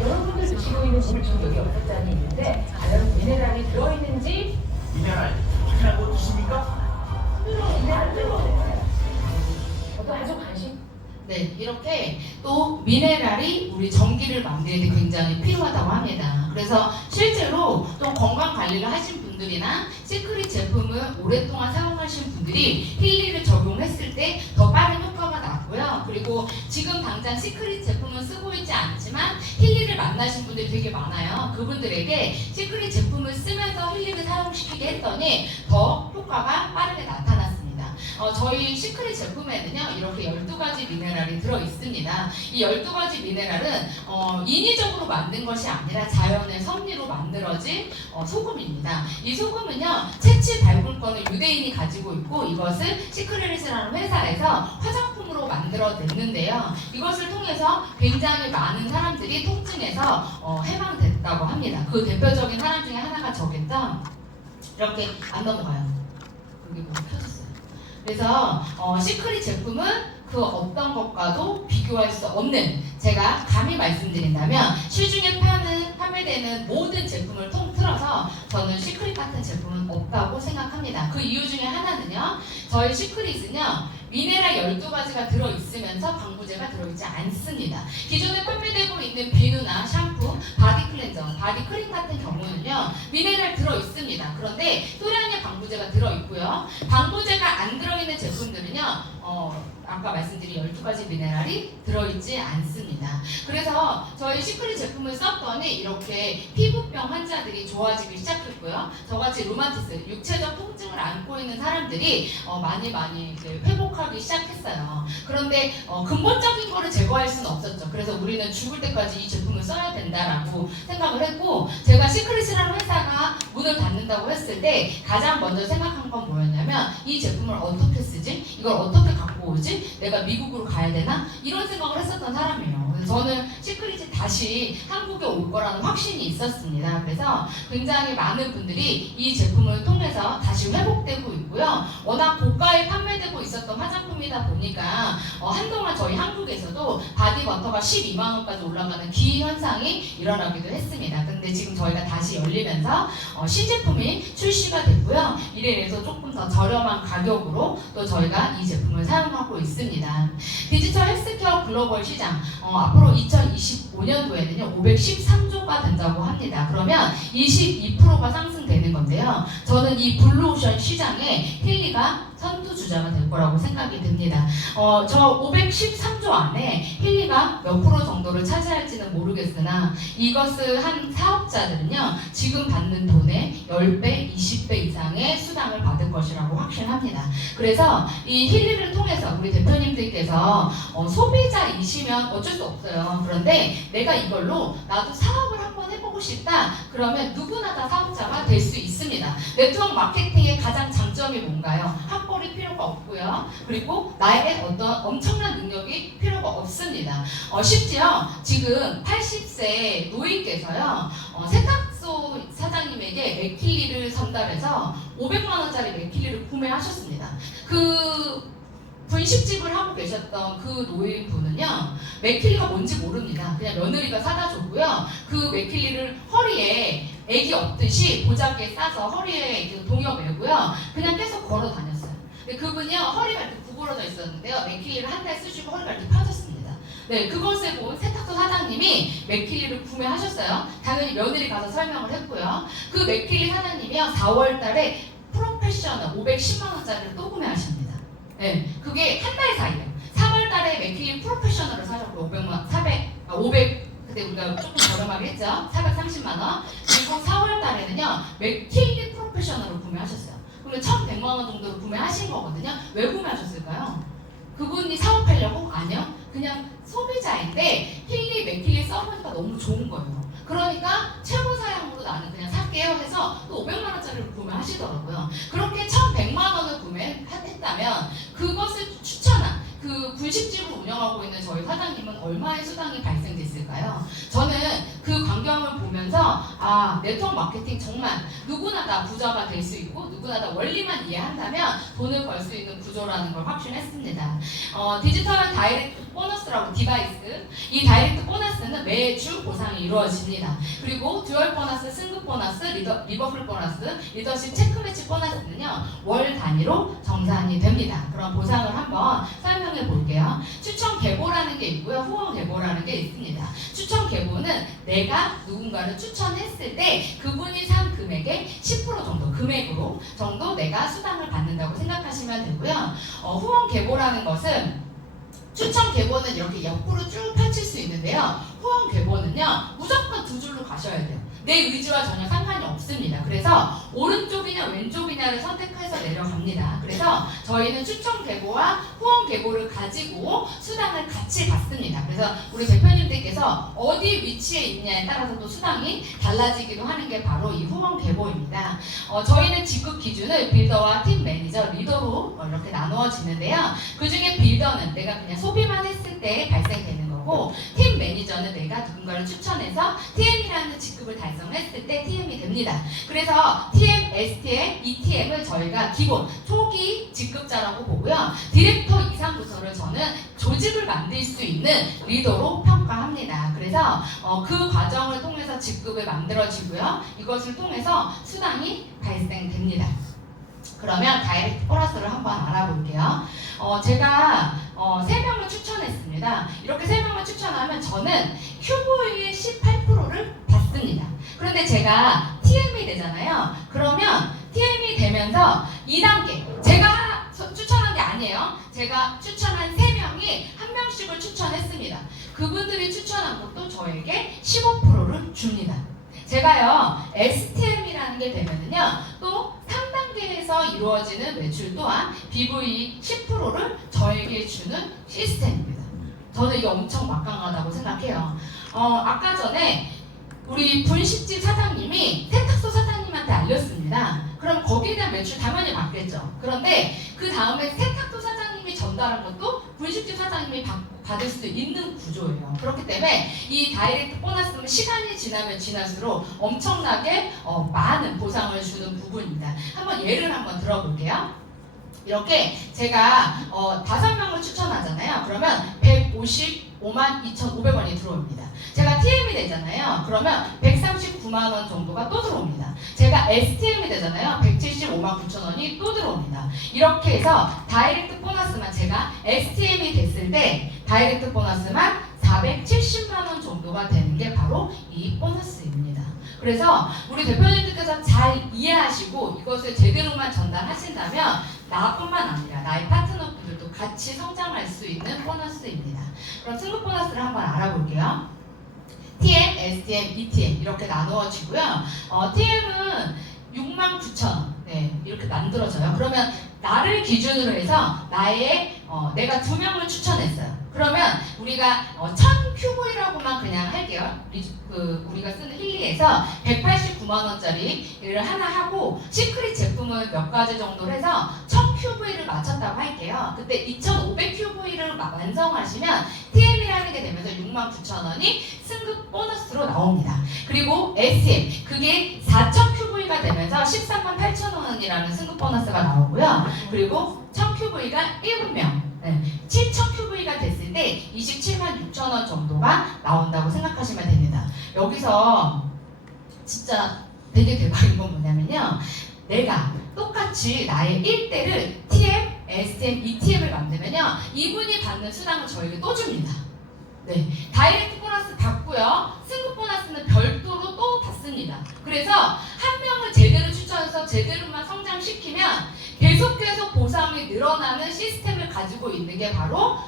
여러분들 드시고 있는 물중 여기 6잔이 있는데 과연 미네랄이 들어있는지 미네랄 확인하고 드십니까? 미네랄 들어있어요. 저도 아주 관심. 네, 이렇게 또 미네랄이 우리 전기를 만드는 데 굉장히 필요하다고 합니다. 그래서 실제로 좀 건강 관리를 하신 분들이나 시크릿 제품을 오랫동안 사용하신 분들이 힐리를 적용했을 때 더 빠른 효과가 났고요. 그리고 지금 당장 시크릿 제품은 쓰고 있지 않지만 힐리를 만나신 분들이 되게 많아요. 그분들에게 시크릿 제품을 쓰면서 힐리를 사용시키게 했더니 더 효과가 빠르게 나타났습니다. 저희 시크릿 제품에는요 이렇게 12가지 미네랄이 들어있습니다. 이 12가지 미네랄은 인위적으로 만든 것이 아니라 자연의 섭리로 만들어진 소금입니다. 이 소금은요 채취 발굴권을 유대인이 가지고 있고 이것을 시크릿이라는 회사에서 화장품으로 만들어냈는데요. 이것을 통해서 굉장히 많은 사람들이 통증에서 해방됐다고 합니다. 그 대표적인 사람 중에 하나가 저겠죠? 이렇게 안 넘어가요. 여기 뭐 펴졌어요. 그래서 시크릿 제품은 그 어떤 것과도 비교할 수 없는, 제가 감히 말씀드린다면 시중에 판매되는 모든 제품을 통틀어서 저는 시크릿 같은 제품은 없다고 생각합니다. 그 이유 중에 하나는요, 저희 시크릿은요 미네랄 12가지가 들어있으면서 방부제가 들어있지 않습니다. 기존에 판매되고 있는 비누나 샴푸, 바디 클렌저, 바디 크림 같은 경우는요 미네랄 들어있습니다. 그런데 소량의 방부제가 들어있고요, 방부제가 안 들어있는 제품들은요 아까 말씀드린 12가지 미네랄이 들어있지 않습니다. 그래서 저희 시크릿 제품을 썼더니 이렇게 피부병 환자들이 좋아지기 시작했고요. 저같이 루마티스, 육체적 통증을 안고 있는 사람들이 많이 이제 회복하기 시작했어요. 그런데 근본적인 거를 제거할 수는 없었죠. 그래서 우리는 죽을 때까지 이 제품을 써야 된다라고 생각을 했고, 제가 시크릿이라는 회사가 문을 닫는다고 했을 때 가장 먼저 생각한 건 뭐였냐면 이 제품을 어떻게 쓰지? 이걸 어떻게 갖고 오지? 내가 미국으로 가야 되나? 이런 생각을 했었던 사람이에요. 그래서 저는 시크릿이 다시 한국에 올 거라는 확신이 있었습니다. 그래서 굉장히 많은 분들이 이 제품을 통해서 다시 회복되고 있고요. 워낙 고가에 판매되고 있었던 화장품이다 보니까 한동안 저희 한국에서도 바디버터가 12만 원까지 올라가는 기현상이 일어나기도 했습니다. 근데 지금 저희가 다시 열리면서 신제품이 출시가 됐고요. 이래 인해서 조금 더 저렴한 가격으로 또 저희가 이 제품을 사용하고 있습니다. 디지털 헬스케어 글로벌 시장 앞으로 2025년도에는요 513조가 된다고 합니다. 그러면 22%가 상승되는 건데요. 저는 이 블루오션 시장에 힐리가 선두주자가 될 거라고 생각이 듭니다. 저 513조 안에 힐리가 몇 프로 정도를 차지할지는 모르겠으나 이것을 한 사업자들은요 지금 받는 돈의 10배, 20배 이상의 수당을 받을 것이라고 확신합니다. 그래서 이 힐리를 통해서 우리 대표님들께서 소비자이시면 어쩔 수 없어요. 그런데 내가 이걸로 나도 사업을 한번 해보고 싶다 그러면 누구나 다 사업자가 될 수 있습니다. 네트워크 마케팅의 가장 장점이 뭔가요? 학벌이 필요가 없고요. 그리고 나에게 어떤 엄청난 능력이 필요가 없습니다. 심지어 지금 80세 노인께서요 세탁소 사장님에게 맥힐리를 전달해서 500만 원짜리 맥힐리를 구매하셨습니다. 그 분식집을 하고 계셨던 그 노인분은요, 맥킬리가 뭔지 모릅니다. 그냥 며느리가 사다 줬고요. 그 맥킬리를 허리에 애기 업듯이 보자기에 싸서 허리에 이렇게 동여 매고요. 그냥 계속 걸어 다녔어요. 근데 그분이요, 허리가 이렇게 구부러져 있었는데요. 맥킬리를 한 달 쓰시고 허리가 이렇게 펴졌습니다. 네, 그것을 본 세탁소 사장님이 맥킬리를 구매하셨어요. 당연히 며느리 가서 설명을 했고요. 그 맥킬리 사장님이요, 4월 달에 프로페셔널 510만 원짜리를 또 구매하십니다. 네, 그게 한 달 사이에요. 3월 달에 맥킬리 프로페셔널을 사셨고 500, 그때 우리가 조금 저렴하게 했죠. 430만 원. 그리고 4월 달에는요, 맥킬리 프로페셔널을 구매하셨어요. 그러면 1,100만 원 정도로 구매하신 거거든요. 왜 구매하셨을까요? 그분이 사업하려고? 아니요. 그냥 소비자인데 힐리 맥킬리 써보니까 너무 좋은 거예요. 그러니까 최고 사양으로 나는 그냥 살게요 해서 또 500만 원짜리를 구매하시더라고요. 그렇게 1,100만 원을 구매했다면 그것을 추천한 그 분식집을 운영하고 있는 저희 사장님은 얼마의 수당이 발생됐을까요? 저는 그 광경을 보면서 네트워크 마케팅 정말 누구나 다 부자가 될 수 있고 누구나 다 원리만 이해한다면 돈을 벌 수 있는 구조라는 걸 확신했습니다. 디지털 다이렉트 보너스라고 디바이스, 이 다이렉트 보너스는 매주 보상이 이루어집니다. 그리고 듀얼 보너스, 승급 보너스, 리버풀 보너스, 리더십 체크매치 보너스는요, 월 단위로 정산이 됩니다. 그럼 보상을 한번 설명해 볼게요. 추천 계보라는 게 있고요, 후원 계보라는 게 있습니다. 추천 계보는 내가 누군가를 추천했을 때 그분이 산 금액의 10% 정도, 금액으로 정도 내가 수당을 받는다고 생각하시면 되고요. 후원 계보라는 것은 추천 계보는 이렇게 옆으로 쭉 펼칠 수 있는데요. 후원 계보는요, 무조건 두 줄로 가셔야 돼요. 내 의지와 전혀 상관이 없습니다. 그래서 오른쪽이냐 왼쪽이냐를 선택해서 내려갑니다. 그래서 저희는 추천 계보와 후원 계보를 가지고 수당을 같이 받습니다. 그래서 우리 대표님들께서 어디 위치에 있냐에 따라서 또 수당이 달라지기도 하는 게 바로 이 후원 계보입니다. 저희는 지급 기준을 빌더와 팀 매니저, 리더로 이렇게 나누어지는데요. 그 중에 빌더는 내가 그냥 소비만 했을 때 발생되는 거고, 팀 매니저는 내가 누군가를 추천해서 TM이라는 직급을 달성했을 때 TM이 됩니다. 그래서 TM, STM, ETM을 저희가 기본 초기 직급자라고 보고요. 디렉터 이상부터를 저는 조직을 만들 수 있는 리더로 평가합니다. 그래서 그 과정을 통해서 직급을 만들어지고요. 이것을 통해서 수당이 발생됩니다. 그러면 다이렉트 보너스를 한번 알아볼게요. 제가 3명을 추천했습니다. 이렇게 3명을 추천하면 저는 큐브의 18%를 받습니다. 그런데 제가 TM이 되잖아요. 그러면 TM이 되면서 2단계, 제가 추천한 게 아니에요. 제가 추천한 3명이 한 명씩을 추천했습니다. 그분들이 추천한 것도 저에게 15%를 줍니다. 제가요, STM이라는 게 되면은요, 또 3단계에서 이루어지는 매출 또한 BV 10%를 저에게 주는 시스템입니다. 저는 이게 엄청 막강하다고 생각해요. 아까 전에 우리 분식집 사장님이 세탁소 사장님한테 알렸습니다. 그럼 거기에 대한 매출 당연히 받겠죠. 그런데 그 다음에 세탁소 사장님이 전달한 것도 분식집 사장님이 받을 수 있는 구조예요. 그렇기 때문에 이 다이렉트 보너스는 시간이 지나면 지날수록 엄청나게 많은 보상을 주는 부분입니다. 예를 한번 들어볼게요. 이렇게 제가 5명을 추천하잖아요. 그러면 155만 2,500원이 들어옵니다. 제가 TM이 되잖아요. 그러면 139만 원 정도가 또 들어옵니다. 제가 STM이 되잖아요. 175만 9천 원이 또 들어옵니다. 이렇게 해서 다이렉트 보너스만 제가 STM이 됐을 때 다이렉트 보너스만 470만 원 정도가 되는 게 바로 이 보너스입니다. 그래서 우리 대표님들께서 잘 이해하시고 이것을 제대로만 전달하신다면 나뿐만 아니라 나의 파트너분들도 같이 성장할 수 있는 보너스입니다. 그럼 승급 보너스를 한번 알아볼게요. TM, STM, ETM 이렇게 나누어지고요. TM은 69,000원 이렇게 만들어져요. 그러면 나를 기준으로 해서 내가 2명을 추천했어요. 그러면 우리가 1000QV라고만 그냥 할게요. 우리가 쓰는 힐리에서 189만 원짜리를 하나 하고 시크릿 제품을 몇 가지 정도로 해서 1000QV를 맞췄다고 할게요. 그때 2500QV를 완성하시면 TM이라는 게 되면서 69,000원이 승급 보너스로 나옵니다. 그리고 SM 그게 4000QV가 되면서 138,000원이라는 승급 보너스가 나오고요. 그리고 1000QV가 7명 네, 7,000QV가 됐을 때 27만 6천 원 정도가 나온다고 생각하시면 됩니다. 여기서 진짜 되게 대박인 건 뭐냐면요. 내가 똑같이 나의 1대를 TM, SM, ETM을 만들면요. 이분이 받는 수당을 저에게 또 줍니다. 네, 다이렉트 보너스 받고요. 승급 보너스는 별도로 또 받습니다. 그래서 한 명을 제대로 추천해서 제대로만 성장시키면 계속 보상이 늘어나는 시스템을 가지고 있는 게 바로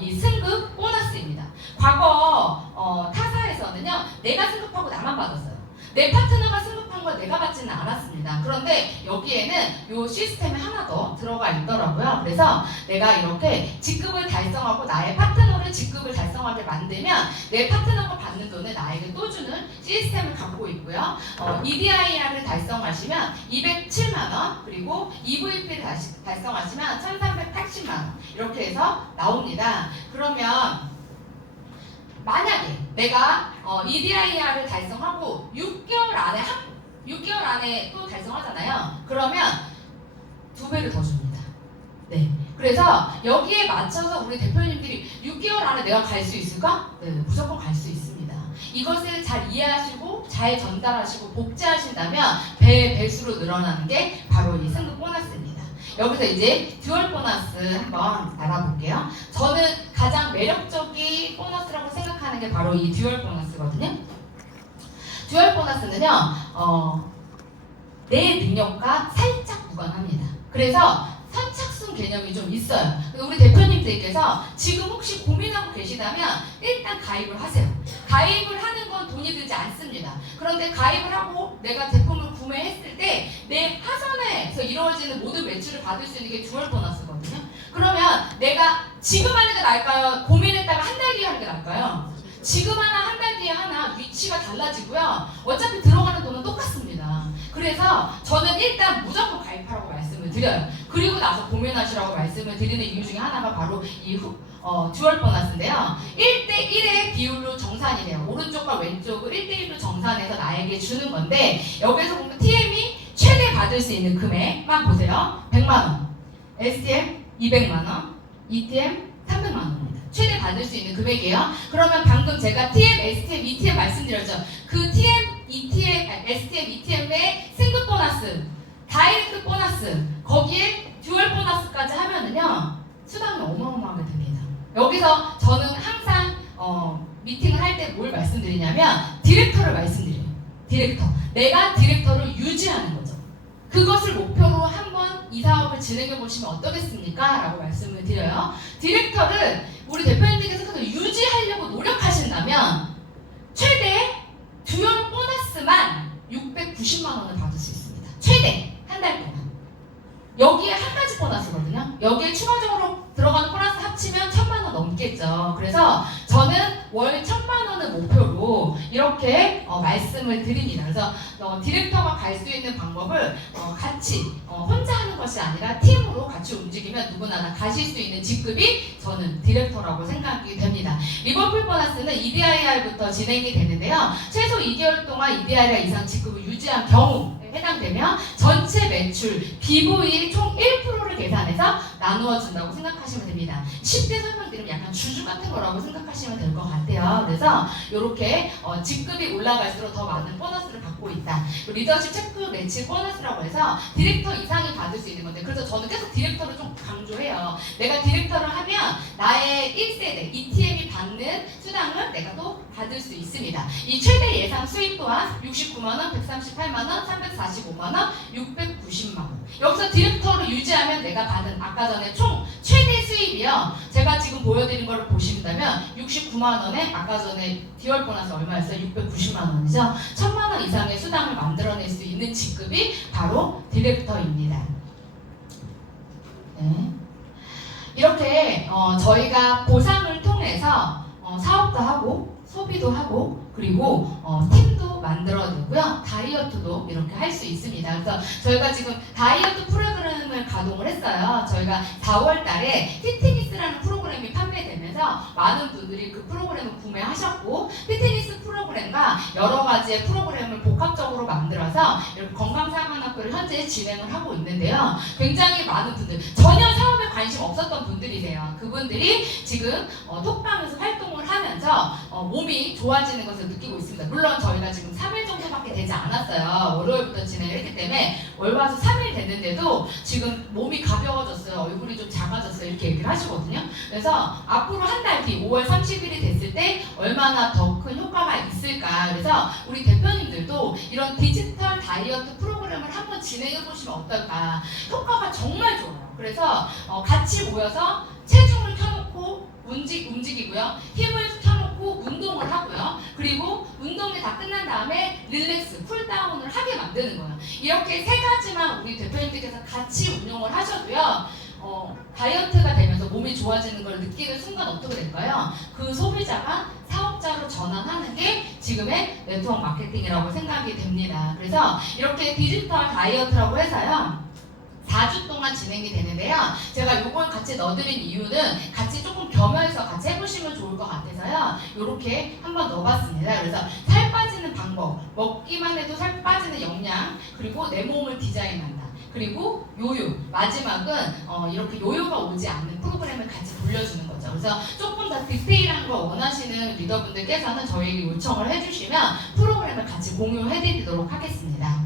이 승급 보너스입니다. 과거 타사에서는요. 내가 승급하고 나만 받았어요. 내 파트너가 승급한 걸 내가 받지는 않았습니다. 그런데 여기에는 이 시스템이 하나 더 들어가 있더라고요. 그래서 내가 이렇게 직급을 달성하고 나의 파트너를 직급을 달성하게 만들면 내 파트너가 받는 돈을 나에게 또 주는 시스템을 갖고 있고요. EDIR을 달성하시면 207만원, 그리고 EVP를 달성하시면 1380만원 이렇게 해서 나옵니다. 그러면 만약에 내가 EDIR을 달성하고 6개월 안에 또 달성하잖아요. 그러면 2배를 더 줍니다. 네. 그래서 여기에 맞춰서 우리 대표님들이 6개월 안에 내가 갈 수 있을까? 네, 무조건 갈 수 있습니다. 이것을 잘 이해하시고 잘 전달하시고 복제하신다면 배수로 늘어나는 게 바로 이 승급 보너스입니다. 여기서 이제 듀얼 보너스 한번 알아볼게요. 저는 가장 매력적인 보너스라고 생각하는 게 바로 이 듀얼 보너스거든요. 듀얼 보너스는요, 내 능력과 살짝 무관합니다. 그래서 선착순 개념이 좀 있어요. 우리 대표님들께서 지금 혹시 고민하고 계시다면 일단 가입을 하세요. 가입을 하는 건 돈이 들지 않습니다. 그런데 가입을 하고 내가 제품을 구매했을 때 내 하선에서 이루어지는 모든 매출을 받을 수 있는 게 듀얼 보너스거든요. 그러면 내가 지금 하는 게 나을까요? 고민했다가 한 달 뒤에 하는 게 나을까요? 지금 하나 한 달 뒤에 하나 위치가 달라지고요. 어차피 들어가는 돈은 똑같습니다. 그래서 저는 일단 무조건 가입하라고 말씀을 드려요. 그리고 나서 고민하시라고 말씀을 드리는 이유 중에 하나가 바로 이 듀얼 보너스인데요. 1대1의 비율로 정산이래요. 오른쪽과 왼쪽을 1대1로 정산해서 나에게 주는 건데 여기서 보면 TM이 최대 받을 수 있는 금액만 보세요. 100만원, STM 200만원, ETM 300만원입니다. 최대 받을 수 있는 금액이에요. 그러면 방금 제가 TM, STM, ETM 말씀드렸죠. 그 TM, ETM, STM, ETM의 승급 보너스, 다이렉트 보너스, 거기에 듀얼 보너스까지 하면은요 수당이 어마어마하게 됩니다. 여기서 저는 항상 미팅을 할 때 뭘 말씀드리냐면 디렉터를 말씀드려요. 디렉터. 내가 디렉터를 유지하는 거죠. 그것을 목표로 한번 이 사업을 진행해 보시면 어떠겠습니까? 라고 말씀을 드려요. 디렉터를 우리 대표님들께서 유지하려고 노력하신다면 최대 듀얼 보너스만 690만 원을 받을 수 있습니다. 최대 한 달 동안. 여기에 한 가지 보너스거든요. 여기에 추가적으로 들어가는 보너스 합치면 1000만 원 넘겠죠. 그래서 저는 월 1000만 원을 목표로 이렇게 말씀을 드립니다. 그래서 디렉터가 갈 수 있는 방법을 같이 혼자 하는 것이 아니라 팀으로 같이 움직이면 누구나 다 가실 수 있는 직급이 저는 디렉터라고 생각이 됩니다. 리버풀 보너스는 EDIR부터 진행이 되는데요. 최소 2개월 동안 EDIR 이상 직급을 유지한 경우 해당되면 전체 매출 BV의 총 1%를 계산해서 나누어 준다고 생각하시면 됩니다. 쉽게 설명드리면 약간 주주 같은 거라고 생각하시면 될 것 같아요. 그래서 이렇게 직급이 올라갈수록 더 많은 보너스를 받고 있다. 리더십 체크 매치 보너스라고 해서 디렉터 이상이 받을 수 있는 건데, 그래서 저는 계속 디렉터를 좀 강조해요. 내가 디렉터를 하면 나의 1세대 ETM이 받는 수당을 내가 또 받을 수 있습니다. 이 최대 예상 수익 또한 69만원, 138만원, 345만원, 690만원. 여기서 디렉터를 유지하면 내가 받은 아까 전에 총 최대 수입이요. 제가 지금 보여드린 거를 보신다면 69만원에 아까 전에 듀얼 보너스 얼마였어요? 690만원이죠. 1000만원 이상의 수당을 만들어낼 수 있는 직급이 바로 디렉터입니다. 네. 이렇게 저희가 보상을 통해서 사업도 하고 소비도 하고 그리고 팀도 만들어내고요. 다이어트도 이렇게 할 수 있습니다. 그래서 저희가 지금 다이어트 프로그램을 가동을 했어요. 저희가 4월 달에 피트니스라는 프로그램이 판매되면 되면서 많은 분들이 그 프로그램을 구매하셨고 피트니스 프로그램과 여러 가지의 프로그램을 복합적으로 만들어서 이렇게 건강사관학교를 현재 진행을 하고 있는데요. 굉장히 많은 분들, 전혀 사업에 관심 없었던 분들이세요. 그분들이 지금 톡방에서 활동을 하면서 몸이 좋아지는 것을 느끼고 있습니다. 물론 저희가 지금 3일 정도밖에 되지 않았어요. 월요일부터 진행을 했기 때문에 월화수 3일 됐는데도 지금 몸이 가벼워졌어요. 얼굴이 좀 작아졌어요. 이렇게 얘기를 하시거든요. 그래서 앞으로 한 달 뒤 5월 30일이 됐을 때 얼마나 더 큰 효과가 있을까. 그래서 우리 대표님들도 이런 디지털 다이어트 프로그램을 한번 진행해 보시면 어떨까. 효과가 정말 좋아요. 그래서 같이 모여서 체중을 켜놓고 움직이고요. 힘을 켜놓고 운동을 하고요. 그리고 운동이 다 끝난 다음에 릴렉스, 쿨다운을 하게 만드는 거예요. 이렇게 세 가지만 우리 대표님들께서 같이 운용을 하셔도요. 다이어트가 되면서 몸이 좋아지는 걸 느끼는 순간 어떻게 될까요? 그 소비자가 사업자로 전환하는 게 지금의 네트워크 마케팅이라고 생각이 됩니다. 그래서 이렇게 디지털 다이어트라고 해서요. 4주 동안 진행이 되는데요. 제가 이걸 같이 넣어드린 이유는 같이 조금 겸해서 같이 해보시면 좋을 것 같아서요. 이렇게 한번 넣어봤습니다. 그래서 살 빠지는 방법, 먹기만 해도 살 빠지는 영양, 그리고 내 몸을 디자인한다. 그리고 요요, 마지막은 이렇게 요요가 오지 않는 프로그램을 같이 돌려주는 거죠. 그래서 조금 더 디테일한 걸 원하시는 리더분들께서는 저희에게 요청을 해주시면 프로그램을 같이 공유해드리도록 하겠습니다.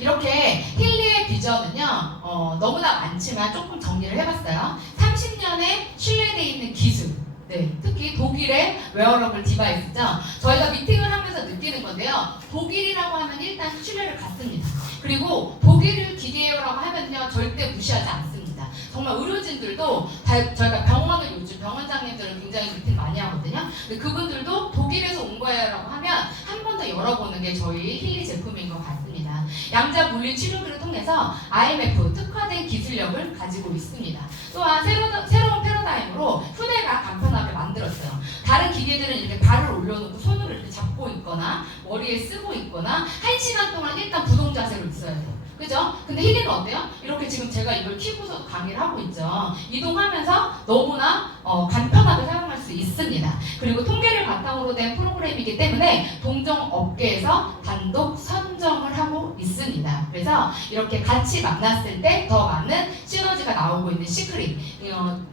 이렇게 힐리의 비전은요, 너무나 많지만 조금 정리를 해봤어요. 30년의 신뢰되어 있는 기술, 네, 특히 독일의 웨어러블 디바이스죠. 저희가 미팅을 하면서 느끼는 건데요. 독일이라고 하면 일단 신뢰를 갖습니다. 그리고 독일을 기계라고 하면요, 절대 무시하지 않습니다. 정말 의료진들도 저희가 병원을 요즘 병원장님들은 굉장히 미팅 많이 하거든요. 근데 그분들도 독일에서 온 거예요라고 하면 한 번 더 열어보는 게 저희 힐리 제품인 것 같습니다. 양자 물리 치료기를 통해서 IMF 특화된 기술력을 가지고 있습니다. 또한 새로운 패러다임으로 휴대가 간편하게 만들었어요. 다른 기계들은 이렇게 발을 올려놓고 손으로 이렇게 잡고 있거나 머리에 쓰고 있거나 1시간 동안 일단 부동 자세로 있어야 돼요. 그죠? 근데 힐리는 어때요? 이렇게 지금 제가 이걸 키고서 강의를 하고 있죠. 이동하면서 너무나 간편하게 사용할 수 있습니다. 그리고 통계를 바탕으로 된 프로그램이기 때문에 동종업계에서 단독 선정을 하고 있습니다. 그래서 이렇게 같이 만났을 때 더 많은 시너지가 나오고 있는 시크릿. 이건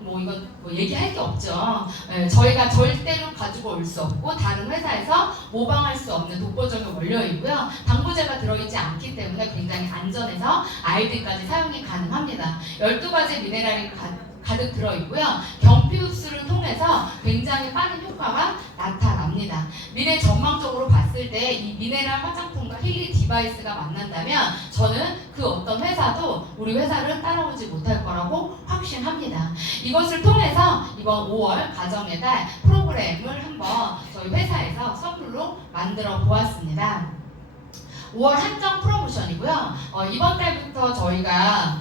얘기할 게 없죠. 저희가 절대로 가지고 올 수 없고 다른 회사에서 모방할 수 없는 독보적인 원료이고요. 방부제가 들어있지 않기 때문에 굉장히 안전해서 아이들까지 사용이 가능합니다. 12가지 미네랄이 가득 들어있고요. 경피 흡수를 통해서 굉장히 빠른 효과가 나타납니다. 미래 전망적으로 봤을 때 이 미네랄 화장품과 힐리 디바이스가 만난다면 저는 그 어떤 회사도 우리 회사를 따라오지 못할 거라고 확신합니다. 이것을 통해서 이번 5월 가정의 달 프로그램을 한번 저희 회사에서 선물로 만들어 보았습니다. 5월 한정 프로모션이고요. 이번 달부터 저희가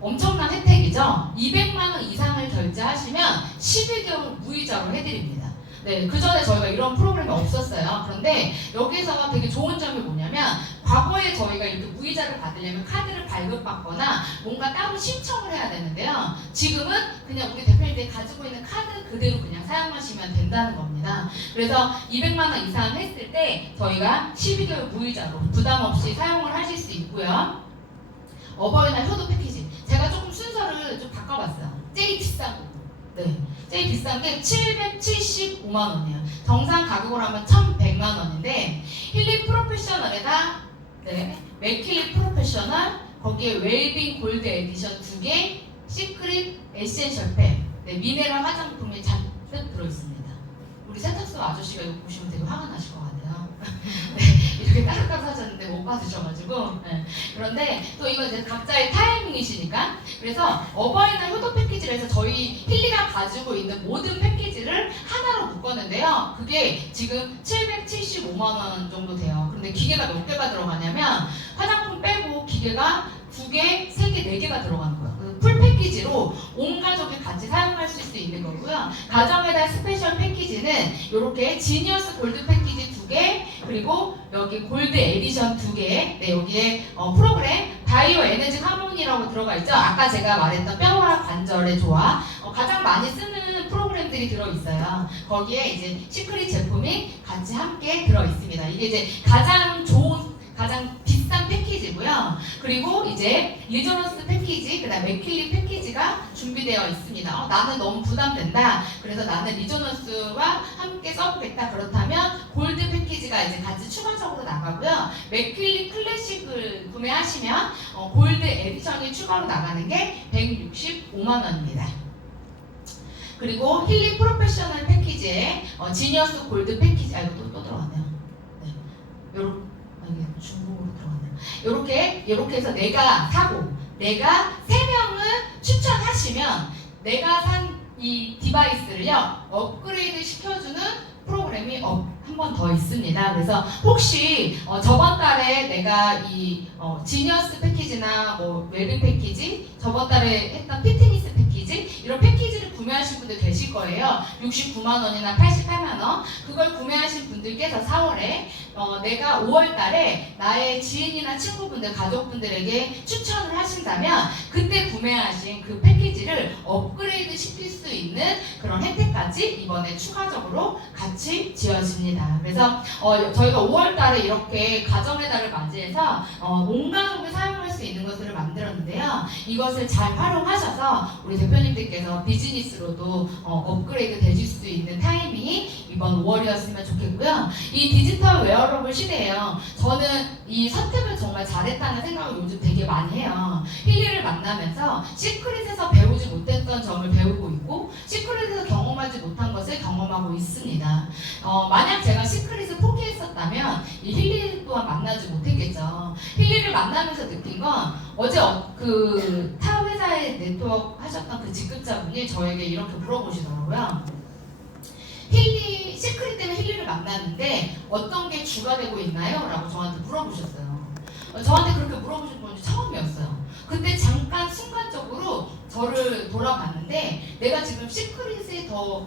엄청난 혜택이죠. 200만 원 이상을 결제하시면 12개월 무이자로 해드립니다. 네, 그 전에 저희가 이런 프로그램이 없었어요. 그런데 여기서 되게 좋은 점이 뭐냐면 과거에 저희가 이렇게 무이자를 받으려면 카드를 발급받거나 뭔가 따로 신청을 해야 되는데요. 지금은 그냥 우리 대표님들이 가지고 있는 카드 그대로 그냥 사용하시면 된다는 겁니다. 그래서 200만 원 이상 했을 때 저희가 12개월 무이자로 부담 없이 사용을 하실 수 있고요. 어버이날 효도 패키지. 제가 조금 순서를 좀 바꿔봤어요. 제일 비싼 거. 네. 제일 비싼 게 775만 원이에요. 정상 가격으로 하면 1,100만 원인데 힐리 프로페셔널에다 맥힐리 프로페셔널 거기에 웰빙 골드 에디션 2개 시크릿 에센셜 팩 미네랄 화장품이 잔뜩 들어있습니다. 우리 세탁소 아저씨가 이거 보시면 되게 화가 나실 것 같아요. 네, 이렇게 따로따로 사셨는데 못 받으셔가지고 그런데 또 이건 이제 각자의 타이밍이시니까 그래서 어버이날 효도 패키지를 해서 저희 힐리가 가지고 있는 모든 패키지를 하나로 묶었는데요. 그게 지금 775만 원 정도 돼요. 그런데 기계가 몇 개가 들어가냐면 화장품 빼고 기계가 2개, 3개, 4개가 들어가는 거예요. 풀 패키지로 온 가족이 같이 사용할 수 있는 거고요. 가정의 달 스페셜 패키지는 이렇게 지니어스 골드 패키지 2개 그리고 여기 골드 에디션 2개 여기에 프로그램 바이오 에너지 하모니라고 들어가 있죠. 아까 제가 말했던 뼈와 관절의 조화 가장 많이 쓰는 프로그램 제품들이 들어있어요. 거기에 이제 시크릿 제품이 같이 함께 들어있습니다. 이게 이제 가장 비싼 패키지고요. 그리고 이제 리조너스 패키지, 그다음 맥킬리 패키지가 준비되어 있습니다. 나는 너무 부담된다. 그래서 나는 리조너스와 함께 써보겠다. 그렇다면 골드 패키지가 이제 같이 추가적으로 나가고요. 맥킬리 클래식을 구매하시면 골드 에디션이 추가로 나가는 게 165만 원입니다. 그리고 힐리 프로페셔널 패키지에 지니어스 골드 패키지, 이거 또 들어왔네요. 네. 중국으로 들어왔네요. 이렇게 해서 내가 사고, 내가 3명을 추천하시면 내가 산 이 디바이스를요 업그레이드 시켜주는 프로그램이 한 번 더 있습니다. 그래서 혹시 저번 달에 내가 이 지니어스 패키지나 뭐 웰빙 패키지, 저번 달에 했던 피트니스 패키지, 이런 패키지를 구매하신 분들 계실 거예요. 69만 원이나 88만 원. 그걸 구매하신 분들께서 4월에 내가 5월 달에 나의 지인이나 친구분들, 가족분들에게 추천을 하신다면 그때 구매하신 그 패키지를 업그레이드 시킬 수 있는 그런 혜택까지 이번에 추가적으로 같이 지어집니다. 그래서 저희가 5월 달에 이렇게 가정의 달을 맞이해서 온 가족이 사용할 수 있는 것을 만들었는데요. 이것을 잘 활용하셔서 우리 대표님들께서 비즈니스로도 업그레이드 되실 수 있는 타이밍이 이번 5월이었으면 좋겠고요. 이 디지털 웨어러블 시대에요. 저는 이 선택을 정말 잘했다는 생각을 요즘 되게 많이 해요. 힐리를 만나면서 시크릿에서 배우지 못했던 점을 배우고 있고 시크릿에서 경험하지 못한 것을 경험하고 있습니다. 만약 제가 시크릿을 포기했었다면 이 힐리 또한 만나지 못했겠죠. 힐리를 만나면서 느낀 건 어제 그 타 회사의 네트워크 하셨던 그 직급자분이 저에게 이렇게 물어보시더라고요. 시크릿 때문에 힐리를 만났는데 어떤 게 주가 되고 있나요? 라고 저한테 물어보셨어요. 저한테 그렇게 물어보신 분이 처음이었어요. 근데 잠깐 순간적으로 저를 돌아봤는데 내가 지금 시크릿에 더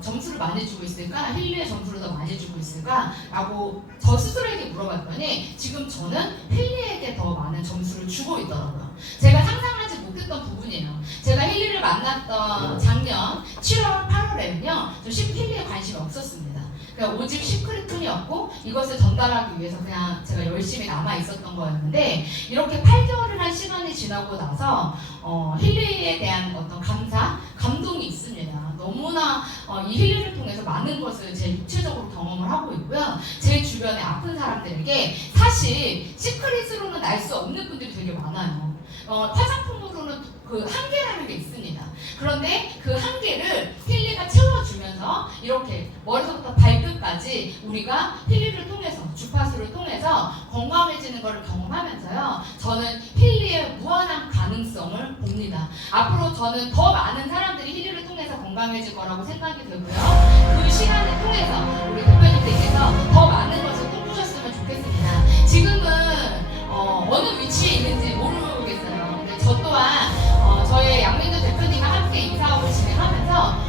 점수를 많이 주고 있을까? 힐리의 점수를 더 많이 주고 있을까? 라고 저 스스로에게 물어봤더니 지금 저는 힐리에게 더 많은 점수를 주고 있더라고요. 제가 상상하지 못했던 부분이에요. 제가 힐리를 만났던 작년 7월, 8월에는요. 저 힐리에 관심이 없었습니다. 그러니까 오직 시크릿뿐이었고 이것을 전달하기 위해서 그냥 제가 열심히 남아 있었던 거였는데 이렇게 8개월을 한 시간이 지나고 나서 힐리에 대한 어떤 감동이 있습니다. 너무나 이 힐리를 통해서 많은 것을 제 육체적으로 경험을 하고 있고요. 제 주변에 아픈 사람들에게 사실 시크릿으로는 알 수 없는 분들이 되게 많아요. 화장품으로는 그 한계라는 게 있습니다. 그런데 그 한계를 힐리가 채워주면서 이렇게 머리부터 발끝까지 우리가 힐리를 통해서 주파수를 통해서 건강해지는 것을 경험하면서요. 저는 힐리의 무한한 가능성을 봅니다. 앞으로 저는 더 많은 사람들이 힐리를 통해서 건강해질 거라고 생각이 되고요. 그 시간을 통해서 우리 대표님들께서 더 많은 것을 꿈꾸셨으면 좋겠습니다. 지금은 어느 위치에 있는지 모르겠어요. 근데 저 또한 저의 양민도 대표님과 함께 이 사업을 진행하면서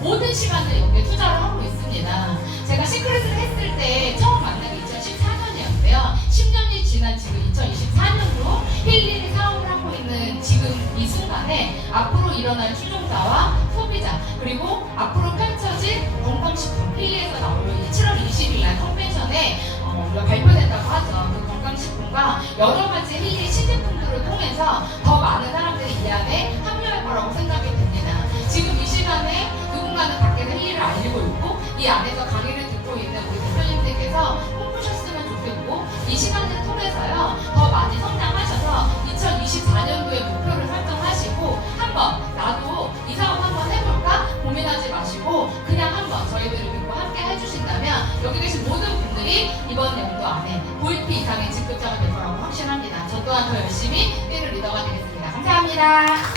모든 시간을 여기에 투자를 하고 있습니다. 제가 시크릿을 했을 때 처음 만난 게 2014년이었는데요. 10년이 지난 지금 2024년으로 힐리 사업을 하고 있는 지금 이 순간에 앞으로 일어날 추종자와 소비자 그리고 앞으로 펼쳐질 건강식품 힐리에서 나오는 7월 20일 날 컨벤션에 우리가 발표된다고 하죠. 그 건강식품과 여러 가지 힐리 신제품들을 통해서 더 많은 사람들이 이 안에 합류할 거라고 생각이 됩니다. 지금 이 시간에 누군가는 밖에서 힐리를 알리고 있고 이 안에서 강의를 듣고 있는 우리 대표님들께서 꿈꾸셨으면 좋겠고 이 시간을 통해서요 더 많이 성장하셔서 2024년도에 목표를 설정하시고 한번 나도 이 사업 한번 해볼까 고민하지 마시고 그냥 한번 저희들을 믿고 함께 해주신다면 여기 계신 모든 분들이 이번 연도 안에 VP 이상의 직급자가 될 거라고 확신합니다. 저 또한 더 열심히 뛰는 리더가 되겠습니다. 감사합니다.